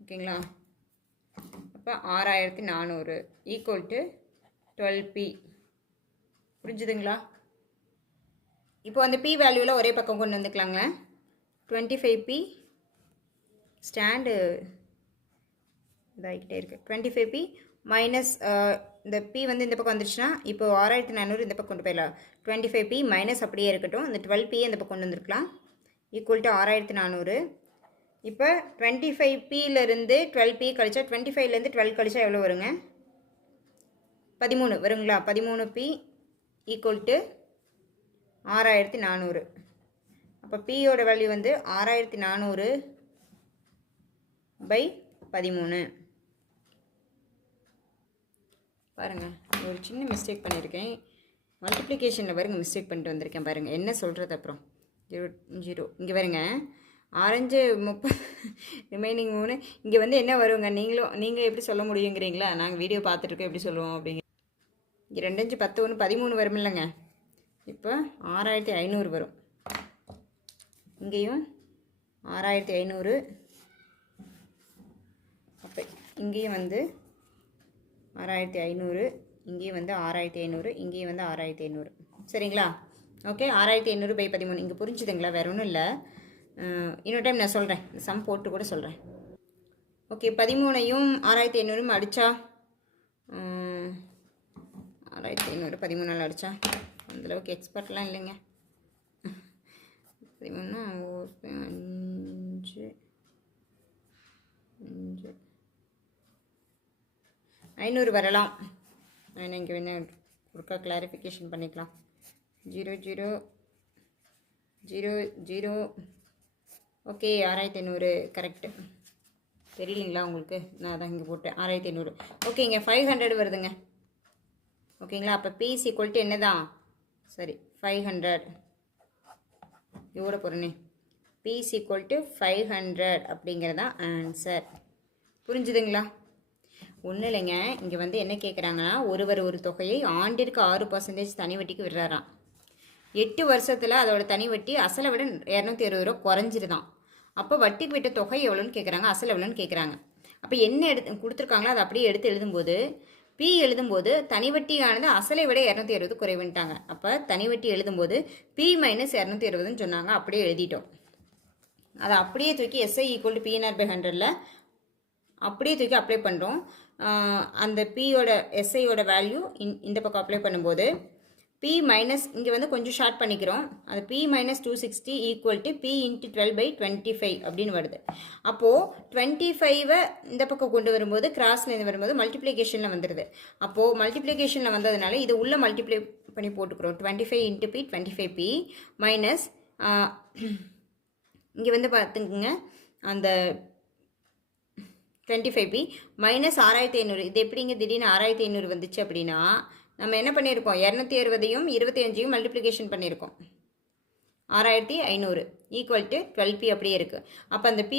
ஓகேங்களா? அப்போ 6400 ஈக்குவல் டு 12p. புரிஞ்சுதுங்களா? இப்போ அந்த p வேல்யூவில் ஒரே பக்கம் கொண்டு வந்துக்கலாங்க. 25p ஸ்டாண்டு இதாகிக்கிட்டே இருக்குது. 25p மைனஸ் இந்த p வந்து இந்த பக்கம் வந்துருச்சுன்னா இப்போ 6400 இந்த பக்கம் கொண்டு போயிடலாம். 25p மைனஸ் அப்படியே இருக்கட்டும். இந்த 12p இந்த பக்கம் கொண்டு வந்துருக்கலாம். Equal to 6400. இப்போ 25pலேருந்து 12p கழிச்சா 25லேருந்து 12 கழிச்சா எவ்வளோ வருங்க? 13 வருங்களா? 13p equal to 6400. அப்போ பியோட வேல்யூ வந்து 6400 பை 13. பாருங்கள், ஒரு சின்ன மிஸ்டேக் பண்ணியிருக்கேன். மல்டிப்ளிகேஷனில் பாருங்க மிஸ்டேக் பண்ணிட்டு வந்திருக்கேன். பாருங்கள் என்ன சொல்கிறது. அப்புறம் 0 இங்கே பாருங்க, ஆரஞ்சு 30 ரிமைனிங் 3. இங்கே வந்து என்ன வருங்க? நீங்கள் எப்படி சொல்ல முடியுங்கிறீங்களா? நாங்கள் வீடியோ பார்த்துட்ருக்கோம் எப்படி சொல்லுவோம் அப்படிங்க. இங்கே 2 5 10 1 13 வரும் இல்லைங்க. இப்போ 6500 வரும். இங்கேயும் 6500. அப்போ இங்கேயும் வந்து 6500, இங்கேயும் வந்து 6500, இங்கேயும் வந்து 6500. சரிங்களா? Okay, 6500 by 13. இங்கே புரிஞ்சுதுங்களா? வேறு ஒன்றும் இல்லை. இன்னொரு டைம் நான் சொல்கிறேன், சம் போட்டு கூட சொல்கிறேன். ஓகே, 13ஐயும் 6500 அடித்தா 6500 13 அடித்தா அந்தளவுக்கு எக்ஸ்பர்ட்லாம் இல்லைங்க. 13 5 5 500 வரலாம். நான் இங்கே வேணால் ஒருக்கா கிளாரிஃபிகேஷன் பண்ணிக்கலாம். 0 0 0 0. Okay, 6500 correct. தெரியலிங்களா உங்களுக்கு? நான் அதான் இங்கே போட்டேன் 6500. ஓகே, இங்கே 500 வருதுங்க. ஓகேங்களா? அப்போ p ஈக்குவல் டு என்ன தான்? சரி, 500 இதோட போகிறேனே. p ஈக்குவல் டு 500 அப்படிங்கிறதான் ஆன்சர். புரிஞ்சுதுங்களா? ஒன்றும் இல்லைங்க. இங்கே வந்து என்ன கேட்குறாங்கன்னா, ஒருவர் ஒரு தொகையை ஆண்டிற்கு 6% தனி வட்டிக்கு விடுறாராம். 8 வருஷத்தில் அதோட தனி வட்டி அசலை விட 260 ரூபா குறைஞ்சிருதான். அப்போ வட்டிக்கு விட்ட தொகை எவ்வளோன்னு கேட்குறாங்க, அசல் எவ்வளோன்னு கேட்குறாங்க. அப்போ என்ன கொடுத்துருக்காங்களோ அதை அப்படியே எடுத்து எழுதும்போது p எழுதும்போது தனி வட்டியானது அசலை விட 260 குறைவுன்ட்டாங்க. அப்போ தனி வட்டி எழுதும்போது p மைனஸ் 260ன்னு சொன்னாங்க. அப்படியே எழுதிட்டோம். அதை அப்படியே தூக்கி SI ஈக்குவல் டு P0/100ல் அப்படியே தூக்கி அப்ளை பண்ணுறோம். அந்த பியோட எஸ்ஐயோட வேல்யூ இந்த பக்கம் அப்ளை பண்ணும்போது p மைனஸ் இங்கே வந்து கொஞ்சம் ஷார்ட் பண்ணிக்கிறோம். அது p minus 260 equal to p into 12/25 அப்படின்னு வருது. அப்போது 25 இந்த பக்கம் கொண்டு வரும்போது கிராஸ்லேருந்து வரும்போது மல்டிப்ளிகேஷனில் வந்துடுது. அப்போது மல்டிப்ளிகேஷனில் வந்ததுனால இது உள்ளே மல்டிப்ளை பண்ணி போட்டுக்கிறோம். 25 இன்ட்டு p 25p மைனஸ் இங்கே வந்து பார்த்துக்குங்க அந்த 25p மைனஸ் 6500. இது எப்படிங்க திடீர்னு 6500 வந்துச்சு அப்படின்னா, நம்ம என்ன பண்ணியிருக்கோம்? 260ஐயும் 25ஐயும் மல்டிப்ளிகேஷன் பண்ணியிருக்கோம். 6500 ஈக்குவல் டு 12p அப்படியே இருக்குது. அப்போ அந்த p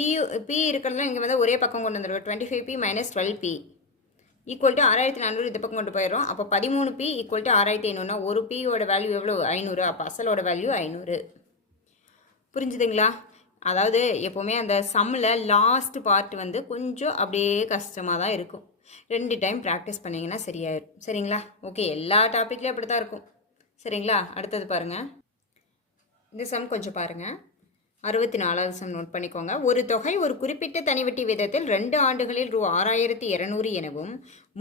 இருக்கிறதுலாம் இங்கே வந்து ஒரே பக்கம் கொண்டு வந்துடுவோம். 25p minus 12p equal to 6400 இந்த பக்கம் கொண்டு போயிடும். அப்போ 13p ஈக்குவல் டு 6500னா ஒரு பியோட வேல்யூ எவ்வளோ? 500. அப்போ அசலோட வேல்யூ 500. புரிஞ்சுதுங்களா? அதாவது எப்போவுமே அந்த சம்மில் லாஸ்ட் பார்ட் வந்து கொஞ்சம் அப்படியே கஷ்டமாக தான் இருக்கும். 2 டைம் ப்ராக்டிஸ் பண்ணிங்கன்னா சரியாயிடும். சரிங்களா? ஓகே, எல்லா டாப்பிக்லேயும் அப்படி தான் இருக்கும். சரிங்களா? அடுத்தது பாருங்கள். இந்த சம் கொஞ்சம் பாருங்கள். 64வது சம் நோட் பண்ணிக்கோங்க. ஒரு தொகை ஒரு குறிப்பிட்ட தனிவட்டி விதத்தில் 2 ஆண்டுகளில் ரூ 6200 எனவும்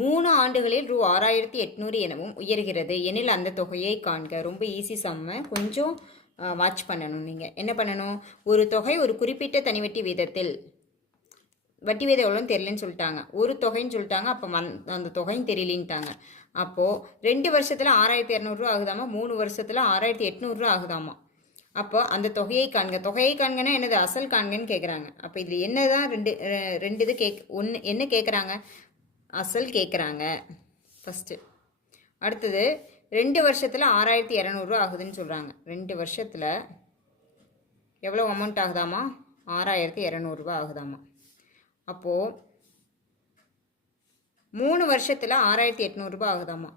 3 ஆண்டுகளில் ரூ 6800 எனவும் உயர்கிறது எனில் அந்த தொகையை காண்க. ரொம்ப ஈஸி சம்மை, கொஞ்சம் வாட்ச் பண்ணணும். நீங்கள் என்ன பண்ணணும்? ஒரு தொகை ஒரு குறிப்பிட்ட தனிவட்டி வீதத்தில், வட்டி வீதம் எவ்வளோன்னு தெரியலன்னு சொல்லிட்டாங்க, ஒரு தொகைன்னு சொல்லிட்டாங்க. அப்போ அந்த தொகைன்னு தெரியலின்ட்டாங்க. அப்போது 2 வருஷத்தில் 6200 ஆகுதாமா, 3 வருஷத்தில் 6800 ஆகுதாமா. அப்போ அந்த தொகையை காண்க. தொகையை காண்கன்னா என்னது? அசல் காண்கன்னு கேட்குறாங்க. அப்போ இதில் என்ன தான் ரெண்டு இது என்ன கேட்குறாங்க? அசல் கேட்குறாங்க ஃபஸ்ட்டு. அடுத்தது 2 வருஷத்தில் 6200 ஆகுதுன்னு சொல்கிறாங்க. 2 வருஷத்தில் எவ்வளோ அமௌண்ட் ஆகுதாமா? 6200 ஆகுதாமா. அப்போது 3 வருஷத்தில் 6800 ஆகுதாமா.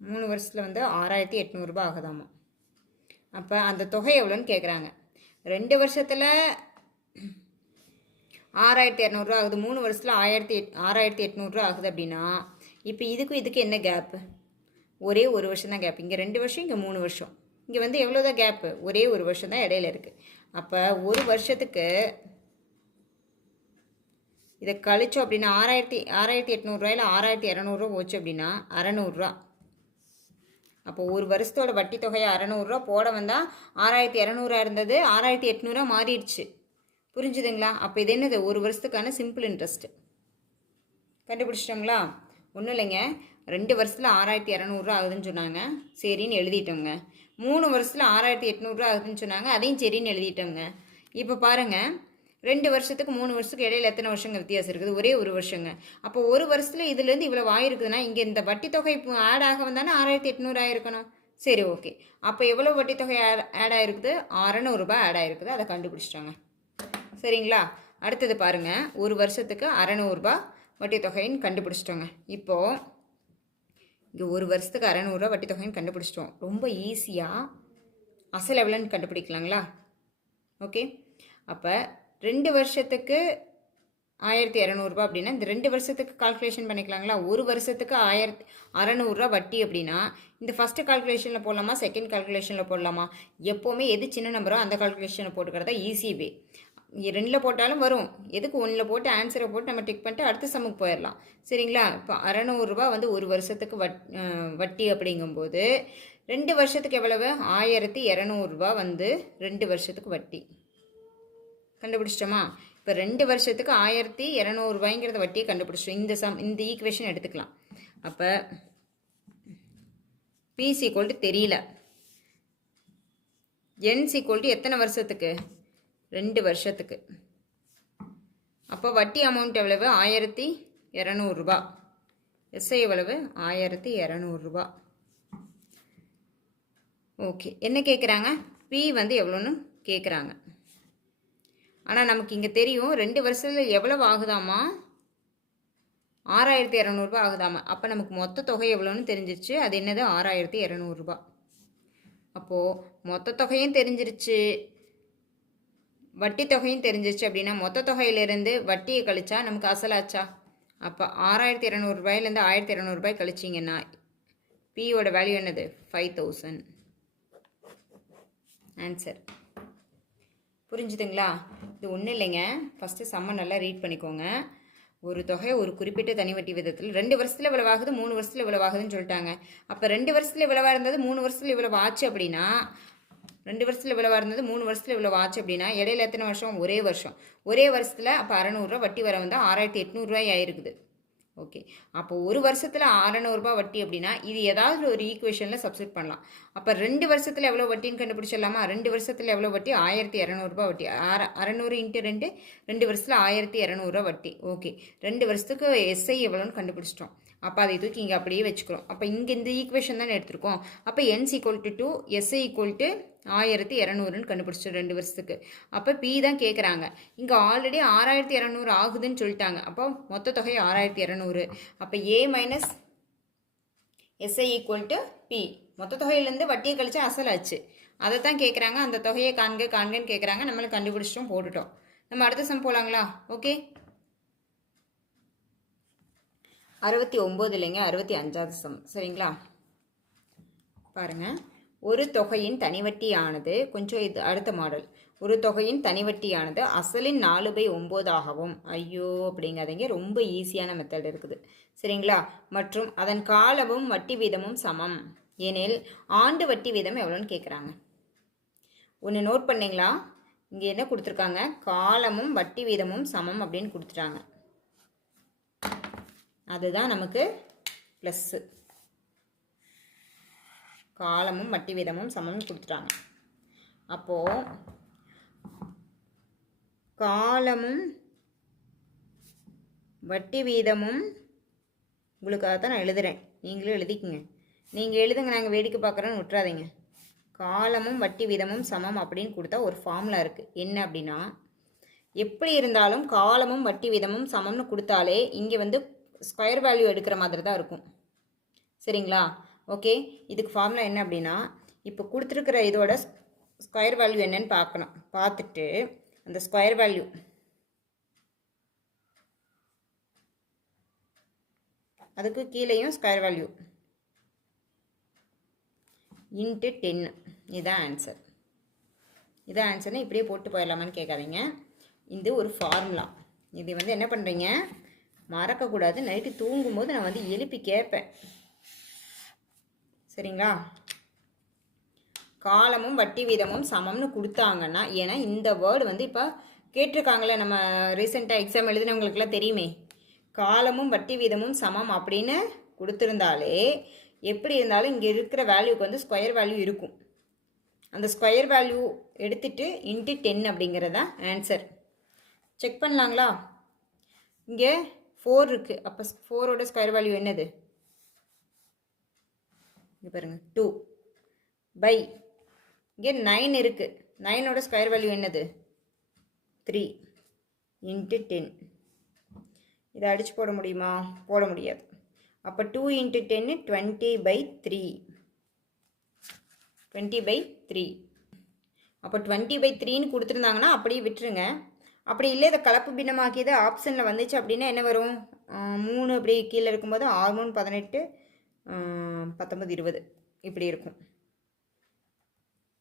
3 வருஷத்தில் வந்து 6800 ஆகுதாமா. அப்போ அந்த தொகை எவ்வளோன்னு கேட்குறாங்க. 2 வருஷத்தில் 6200 ஆகுது, 3 வருஷத்தில் 6800 ஆகுது அப்படின்னா இப்போ இதுக்கு என்ன கேப்பு? ஒரே ஒரு வருஷம் தான் கேப். இங்கே 2 வருஷம், இங்கே 3 வருஷம். இங்கே வந்து எவ்வளோதான் கேப்பு? ஒரே ஒரு வருஷம் தான் இடையில இருக்குது. அப்போ ஒரு வருஷத்துக்கு இதை கழிச்சோம் அப்படின்னா 6800 6200 போச்சு அப்படின்னா 600. அப்போ ஒரு வருஷத்தோட வட்டி தொகை 600 போட வந்தால் 6200 இருந்தது 6800 மாறிடுச்சு. புரிஞ்சுதுங்களா? அப்போ இது என்னது? ஒரு வருஷத்துக்கான சிம்பிள் இன்ட்ரெஸ்ட். கண்டுபிடிச்சிட்டோங்களா? ஒன்றும் இல்லைங்க, 2 வருஷத்தில் 6200 ஆகுதுன்னு சொன்னாங்க, சரின்னு எழுதிட்டோங்க. 3 வருஷத்தில் 6800 ஆகுதுன்னு சொன்னாங்க, அதையும் சரின்னு எழுதிட்டோங்க. இப்போ பாருங்கள், 2 வருஷத்துக்கு 3 வருஷத்துக்கு இடையில எத்தனை வருஷங்க வித்தியாசம் இருக்குது? ஒரே ஒரு வருஷங்க. அப்போ ஒரு வருஷத்தில் இதுலேருந்து இவ்வளோ ஆயிருக்குதுன்னா இங்கே இந்த வட்டி தொகை இப்போ ஆட் ஆக வந்தானே 6800 ஆயிருக்கணும். சரி, ஓகே. அப்போ எவ்வளோ வட்டி தொகை ஆட் ஆயிருக்குது? 600 ஆட் ஆயிருக்குது. அதை கண்டுபிடிச்சிட்டாங்க. சரிங்களா? அடுத்தது பாருங்கள், ஒரு வருஷத்துக்கு 600 வட்டி தொகைன்னு கண்டுபிடிச்சிட்டோங்க. இப்போது இங்கே ஒரு வருஷத்துக்கு 600 வட்டி தொகைன்னு கண்டுபிடிச்சிட்டோம். ரொம்ப ஈஸியாக அசல் எவ்வளோன்னு கண்டுபிடிக்கலாங்களா? ஓகே. அப்போ 2 வருஷத்துக்கு 1200 அப்படின்னா இந்த 2 வருஷத்துக்கு கால்குலேஷன் பண்ணிக்கலாங்களா? ஒரு வருஷத்துக்கு 1600 வட்டி அப்படின்னா இந்த ஃபஸ்ட்டு கால்குலேஷனில் போடலாமா, செகண்ட் கால்குலேஷனில் போடலாமா? எப்போவுமே எது சின்ன நம்பரோ அந்த கால்குலேஷனை போட்டுக்கிறதா ஈஸி வே. 2ல் போட்டாலும் வரும். எதுக்கு 1ல் போட்டு ஆன்சரை போட்டு நம்ம டிக் பண்ணிட்டு அடுத்த சம்முக்கு போயிடலாம். சரிங்களா? இப்போ 600 வந்து ஒரு வருஷத்துக்கு வட்டி அப்படிங்கும்போது 2 வருஷத்துக்கு எவ்வளவு? 1200 வந்து 2 வருஷத்துக்கு வட்டி. கண்டுபிடிச்சிட்டோமா? இப்போ 2 வருஷத்துக்கு 1200 வட்டியை கண்டுபிடிச்சிட்டோம். இந்த ஈக்குவேஷன் எடுத்துக்கலாம். அப்போ P = தெரியல, N = எத்தனை வருஷத்துக்கு? 2 வருஷத்துக்கு. அப்போ வட்டி அமௌண்ட் எவ்வளவு? 1200. எஸ்ஐ எவ்வளவு? 1200. ஓகே. என்ன கேட்குறாங்க? பி வந்து எவ்வளோன்னு கேட்குறாங்க. ஆனால் நமக்கு இங்கே தெரியும் 2 வருஷத்தில் எவ்வளவு ஆகுதாமா? 6200 ஆகுதாமா. அப்போ நமக்கு மொத்த தொகை எவ்வளோன்னு தெரிஞ்சிருச்சு. அது என்னது? 6200. அப்போது மொத்த தொகையும் தெரிஞ்சிருச்சு, வட்டி தொகையும் தெரிஞ்சிச்சு அப்படின்னா மொத்த தொகையிலேருந்து வட்டியை கழிச்சா நமக்கு அசலாச்சா? அப்போ 6200 1200 கழிச்சிங்கன்னா பியோட வேல்யூ என்னது? 5000. ஆன்சர். புரிஞ்சுதுங்களா? இது ஒன்றும் இல்லைங்க, ஃபஸ்ட்டு சம்ம நல்லா ரீட் பண்ணிக்கோங்க. ஒரு தொகை ஒரு குறிப்பிட்ட தனி வட்டி விதத்தில் 2 வருஷத்தில் இவ்வளவாகுது, 3 வருஷத்தில் இவ்வளவாகுதுன்னு சொல்லிட்டாங்க. அப்போ 2 வருஷத்தில் இவ்வளவாக இருந்தது, 3 வருஷத்தில் இவ்வளவு ஆச்சு அப்படின்னா 2 வருஷத்தில் இவ்வளவாக இருந்தது, 3 வருஷத்தில் இவ்வளவு ஆச்சு அப்படின்னா இடையில எத்தனை வருஷம்? ஒரே வருஷம். ஒரே வருஷத்தில் அப்போ 600 வட்டி வர வந்தால் 6800 ஆயிருக்குது. ஓகே. அப்போ ஒரு வருஷத்தில் 600 வட்டி அப்படின்னா இது ஏதாவது ஒரு ஈக்குவேஷனில் சப்ஸ்டிட் பண்ணலாம். அப்போ 2 வருஷத்தில் எவ்வளோ வட்டின்னு கண்டுபிடிச்சிடலாமா? 2 வருஷத்தில் எவ்வளோ வட்டி? 1200 வட்டி. 600 × 2, 2 வருஷத்தில் 1200 வட்டி. ஓகே. 2 வருஷத்துக்கு எஸ்ஐ எவ்வளோன்னு கண்டுபிடிச்சிட்டோம். அப்போ அதை தூக்கி இங்கே அப்படியே வச்சுக்கிறோம். அப்போ இங்கே இந்த ஈக்குவேஷன் தானே எடுத்திருக்கோம். அப்போ N = 2, SI = 1200ன்னு கண்டுபிடிச்சிட்டோம் 2 வருஷத்துக்கு. அப்போ P தான் கேட்குறாங்க. இங்கே ஆல்ரெடி 6200 ஆகுதுன்னு சொல்லிட்டாங்க. அப்போ மொத்த தொகை 6200. அப்போ A - SI = P. மொத்த தொகையிலேருந்து வட்டியை கழிச்சா அசலாச்சு. அதை தான் கேட்குறாங்க. அந்த தொகையை காண்கன்னு கேட்குறாங்க. நம்மளும் கண்டுபிடிச்சிட்டோம், போட்டுட்டோம். நம்ம அடுத்த சம் போகலாங்களா? ஓகே. 69 இல்லைங்க, 65வது சம். சரிங்களா? பாருங்கள். ஒரு தொகையின் தனிவட்டியானது, கொஞ்சம் இது அடுத்த மாடல். ஒரு தொகையின் தனிவட்டியானது அசலின் 4/9 ஆகவும், ஐயோ அப்படிங்காதீங்க, ரொம்ப ஈஸியான மெத்தட் இருக்குது. சரிங்களா? மற்றும் அதன் காலமும் வட்டி வீதமும் சமம் எனில் ஆண்டு வட்டி வீதம் எவ்வளோன்னு கேட்குறாங்க. ஒன்று நோட் பண்ணிங்களா? இங்கே என்ன கொடுத்துருக்காங்க? காலமும் வட்டி வீதமும் சமம் அப்படின்னு கொடுத்துட்டாங்க. அதுதான் நமக்கு ப்ளஸ்ஸு. காலமும் வட்டி வீதமும் சமம்னு கொடுத்துட்டாங்க. அப்போது காலமும் வட்டி வீதமும் உங்களுக்காக தான் நான் எழுதுகிறேன், நீங்களும் எழுதிக்குங்க. நீங்கள் எழுதுங்க, நாங்கள் வேடிக்கை பார்க்குறோன்னு விட்டுறாதீங்க. காலமும் வட்டி வீதமும் சமம் அப்படின்னு கொடுத்தா ஒரு ஃபார்முலா இருக்குது. என்ன அப்படின்னா, எப்படி இருந்தாலும் காலமும் வட்டி வீதமும் சமம்னு கொடுத்தாலே இங்கே வந்து ஸ்கொயர் வேல்யூ எடுக்கிற மாதிரி தான் இருக்கும். சரிங்களா? ஓகே. இதுக்கு ஃபார்முலா என்ன அப்படின்னா, இப்போ கொடுத்துருக்கிற இதோட ஸ்கொயர் வேல்யூ என்னன்னு பார்க்கணும். பார்த்துட்டு அந்த ஸ்கொயர் வேல்யூ அதுக்கு கீழேயும் ஸ்கொயர் வேல்யூ இன்ட்டு 10. இதுதான் ஆன்சர். இதான் ஆன்சர்னு இப்படியே போட்டு போயிடலாமான்னு கேட்காதீங்க. இது ஒரு ஃபார்முலா. இது வந்து என்ன பண்ணுறீங்க, மறக்கக்கூடாது. நைட்டு தூங்கும்போது நான் வந்து எழுப்பி கேட்பேன். சரிங்களா? காலமும் வட்டி வீதமும் சமம்னு கொடுத்தாங்கன்னா, ஏன்னா இந்த வேர்டு வந்து இப்போ கேட்டிருக்காங்களே, நம்ம ரீசெண்டாக எக்ஸாம் எழுதினவங்களுக்குலாம் தெரியுமே, காலமும் வட்டி வீதமும் சமம் அப்படின்னு கொடுத்துருந்தாலே எப்படி இருந்தாலும் இங்கே இருக்கிற வேல்யூக்கு வந்து ஸ்கொயர் வேல்யூ இருக்கும். அந்த ஸ்கொயர் வேல்யூ எடுத்துட்டு இன்ட்டு 10 அப்படிங்கிறதா ஆன்சர். செக் பண்ணலாங்களா? இங்கே 4 இருக்குது. அப்போ 4ஓட ஸ்கொயர் வேல்யூ என்னது? இங்கே பாருங்கள், 2 பை இங்கே 9 இருக்குது. 9ஓட ஸ்கொயர் வேல்யூ என்னது? 3 இன்ட்டு 10. இதை அடித்து போட முடியுமா? போட முடியாது. அப்போ 2 இன்ட்டு 10 20/3. 20/3. அப்போ 20/3ன்னு கொடுத்துருந்தாங்கன்னா அப்படியே விட்டுருங்க. அப்படி இல்லை இதை கலப்பு பின்னமாக்கியது ஆப்ஷனில் வந்துச்சு அப்படின்னா என்ன வரும்? 3 அப்படி கீழே இருக்கும்போது 6 3 18 19 20 இப்படி இருக்கும்.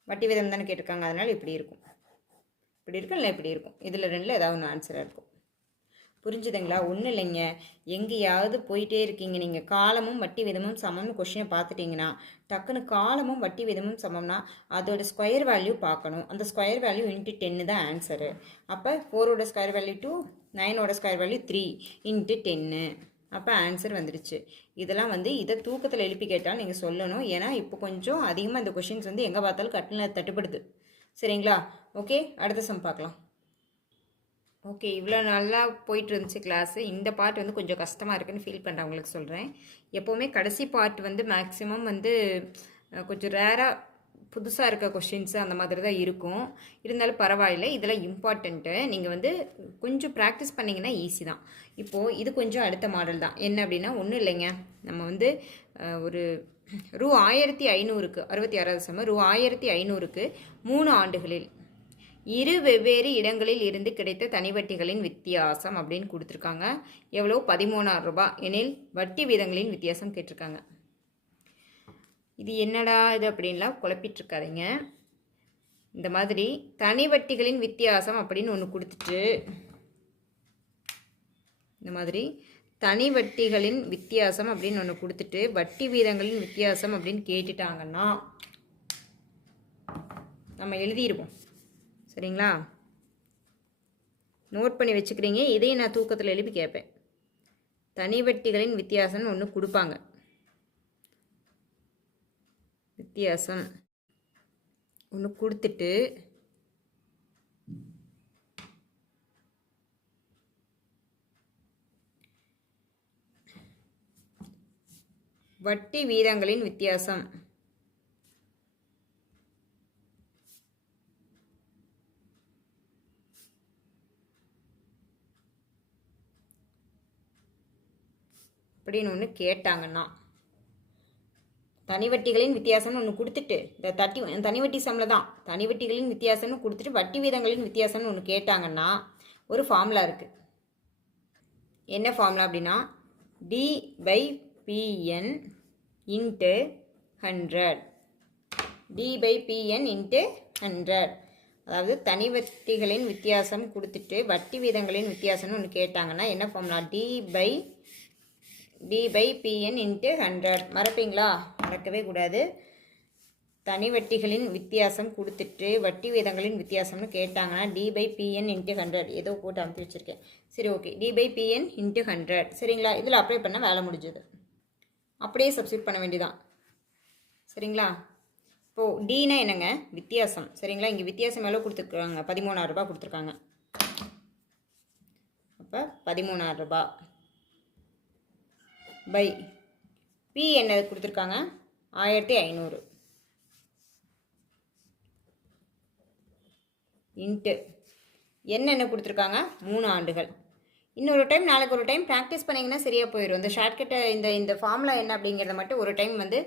வட்டி விதம் தானே கேட்டிருக்காங்க, அதனால் இப்படி இருக்கும். இப்படி இருக்கும் இல்லை இப்படி இருக்கும். இதில் ரெண்டில் ஏதாவது ஒன்று ஆன்சராக இருக்கும். புரிஞ்சுதுங்களா? ஒன்றும் இல்லைங்க, எங்கேயாவது போயிட்டே இருக்கீங்க நீங்கள், காலமும் வட்டி விதமும் சமம்னு கொஷினை பார்த்துட்டிங்கன்னா டக்குன்னு காலமும் வட்டி விதமும் சமம்னா அதோட ஸ்கொயர் வேல்யூ பார்க்கணும். அந்த ஸ்கொயர் வேல்யூ இன்ட்டு 10 தான் ஆன்சரு. அப்போ 4ஓட ஸ்கொயர் வேல்யூ 2, 9ஓட ஸ்கொயர் வேல்யூ 3 இன்ட்டு 10. அப்போ ஆன்சர் வந்துடுச்சு. இதெல்லாம் வந்து இதை தூக்கத்தில் எழுப்பி கேட்டால் நீங்கள் சொல்லணும். ஏன்னா இப்போ கொஞ்சம் அதிகமாக இந்த கொஷின்ஸ் வந்து எங்கே பார்த்தாலும் கட்டில் தட்டுப்படுது. சரிங்களா? ஓகே, அடுத்த சம் பார்க்கலாம். ஓகே, இவ்வளோ நல்லா போயிட்டு இருந்துச்சு கிளாஸு. இந்த பார்ட் வந்து கொஞ்சம் கஷ்டமாக இருக்குன்னு ஃபீல் பண்ணுறவங்களுக்கு சொல்கிறேன். எப்போவுமே கடைசி பார்ட் வந்து மேக்ஸிமம் வந்து கொஞ்சம் ரேராக புதுசாக இருக்க கொஷின்ஸு அந்த மாதிரி தான் இருக்கும். இருந்தாலும் பரவாயில்லை, இதெல்லாம் இம்பார்ட்டண்ட்டு. நீங்கள் வந்து கொஞ்சம் ப்ராக்டிஸ் பண்ணிங்கன்னா ஈஸி தான். இப்போது இது கொஞ்சம் அடுத்த மாடல் தான். என்ன அப்படின்னா ஒன்றும் இல்லைங்க, நம்ம வந்து ஒரு ரூ 1500க்கு 66வது சம ரூ 1500க்கு 3 ஆண்டுகளில் 2 வெவ்வேறு இடங்களில் இருந்து கிடைத்த தனிவட்டிகளின் வித்தியாசம் அப்படின்னு கொடுத்துருக்காங்க. எவ்வளோ? 13,000 ரூபாய் எனில் வட்டி வீதங்களின் வித்தியாசம் கேட்டிருக்காங்க. இது என்னடா இது அப்படின்லாம் குழப்பிட்டுருக்காதீங்க. இந்த மாதிரி தனிவட்டிகளின் வித்தியாசம் அப்படின்னு ஒன்று கொடுத்துட்டு, இந்த மாதிரி தனிவட்டிகளின் வித்தியாசம் அப்படின்னு ஒன்று கொடுத்துட்டு வட்டி வீதங்களின் வித்தியாசம் அப்படின்னு கேட்டுட்டாங்கன்னா நம்ம எழுதிடுவோம். சரிங்களா? நோட் பண்ணி வச்சுக்கிறீங்க. இதையும் நான் தூக்கத்தில் எழுப்பி கேட்பேன். தனிவட்டிகளின் வித்தியாசம்னு ஒன்று கொடுப்பாங்க. வித்தியாசம் ஒன்று கொடுத்துட்டு வட்டி வீதங்களின் வித்தியாசம் அப்படின்னு ஒன்று கேட்டாங்கன்னா, தனிவட்டிகளின் வித்தியாசம்னு ஒன்று கொடுத்துட்டு, இந்த தனிவட்டி சம்மில் தான் தனிவட்டிகளின் வித்தியாசம்னு கொடுத்துட்டு வட்டி வீதங்களின் வித்தியாசம்னு ஒன்று கேட்டாங்கன்னா ஒரு ஃபார்முலா இருக்குது. என்ன ஃபார்முலா அப்படின்னா D/Pn இன்ட்டு 100. D/Pn into 100. அதாவது தனிவட்டிகளின் வித்தியாசம் கொடுத்துட்டு வட்டி வீதங்களின் வித்தியாசம்னு ஒன்று கேட்டாங்கன்னா என்ன ஃபார்முலா? D/Pn into 100. மறப்பீங்களா? மறக்கவே கூடாது. தனிவட்டிகளின் வித்தியாசம் கொடுத்துட்டு வட்டி வீதங்களின் வித்தியாசம்னு கேட்டாங்கன்னா D/Pn இன்ட்டு 100. ஏதோ போட்டு அமுத்தி வச்சுருக்கேன். சரி, ஓகே. D/Pn into 100. சரிங்களா? இதில் அப்ளை பண்ண வேலை முடிஞ்சது. அப்படியே சப்ஸ்டியூட் பண்ண வேண்டியதான். சரிங்களா? இப்போது Dனா என்னங்க? வித்தியாசம். சரிங்களா? இங்கே வித்தியாசம் எவ்வளோ கொடுத்துருக்காங்க? 13,000 ரூபாய் கொடுத்துருக்காங்க. அப்போ 13,000 ரூபாய் பை P என்ன கொடுத்துருக்காங்க? 1500 இன்ட்டு என்ன கொடுத்துருக்காங்க? 3 ஆண்டுகள். இன்னொரு டைம் நாளைக்கு ஒரு டைம் ப்ராக்டிஸ் பண்ணிங்கன்னா சரியாக போயிடும். இந்த ஷார்ட்கட்டை இந்த ஃபார்முலா என்ன அப்படிங்கிறத மட்டும் ஒரு டைம் வந்து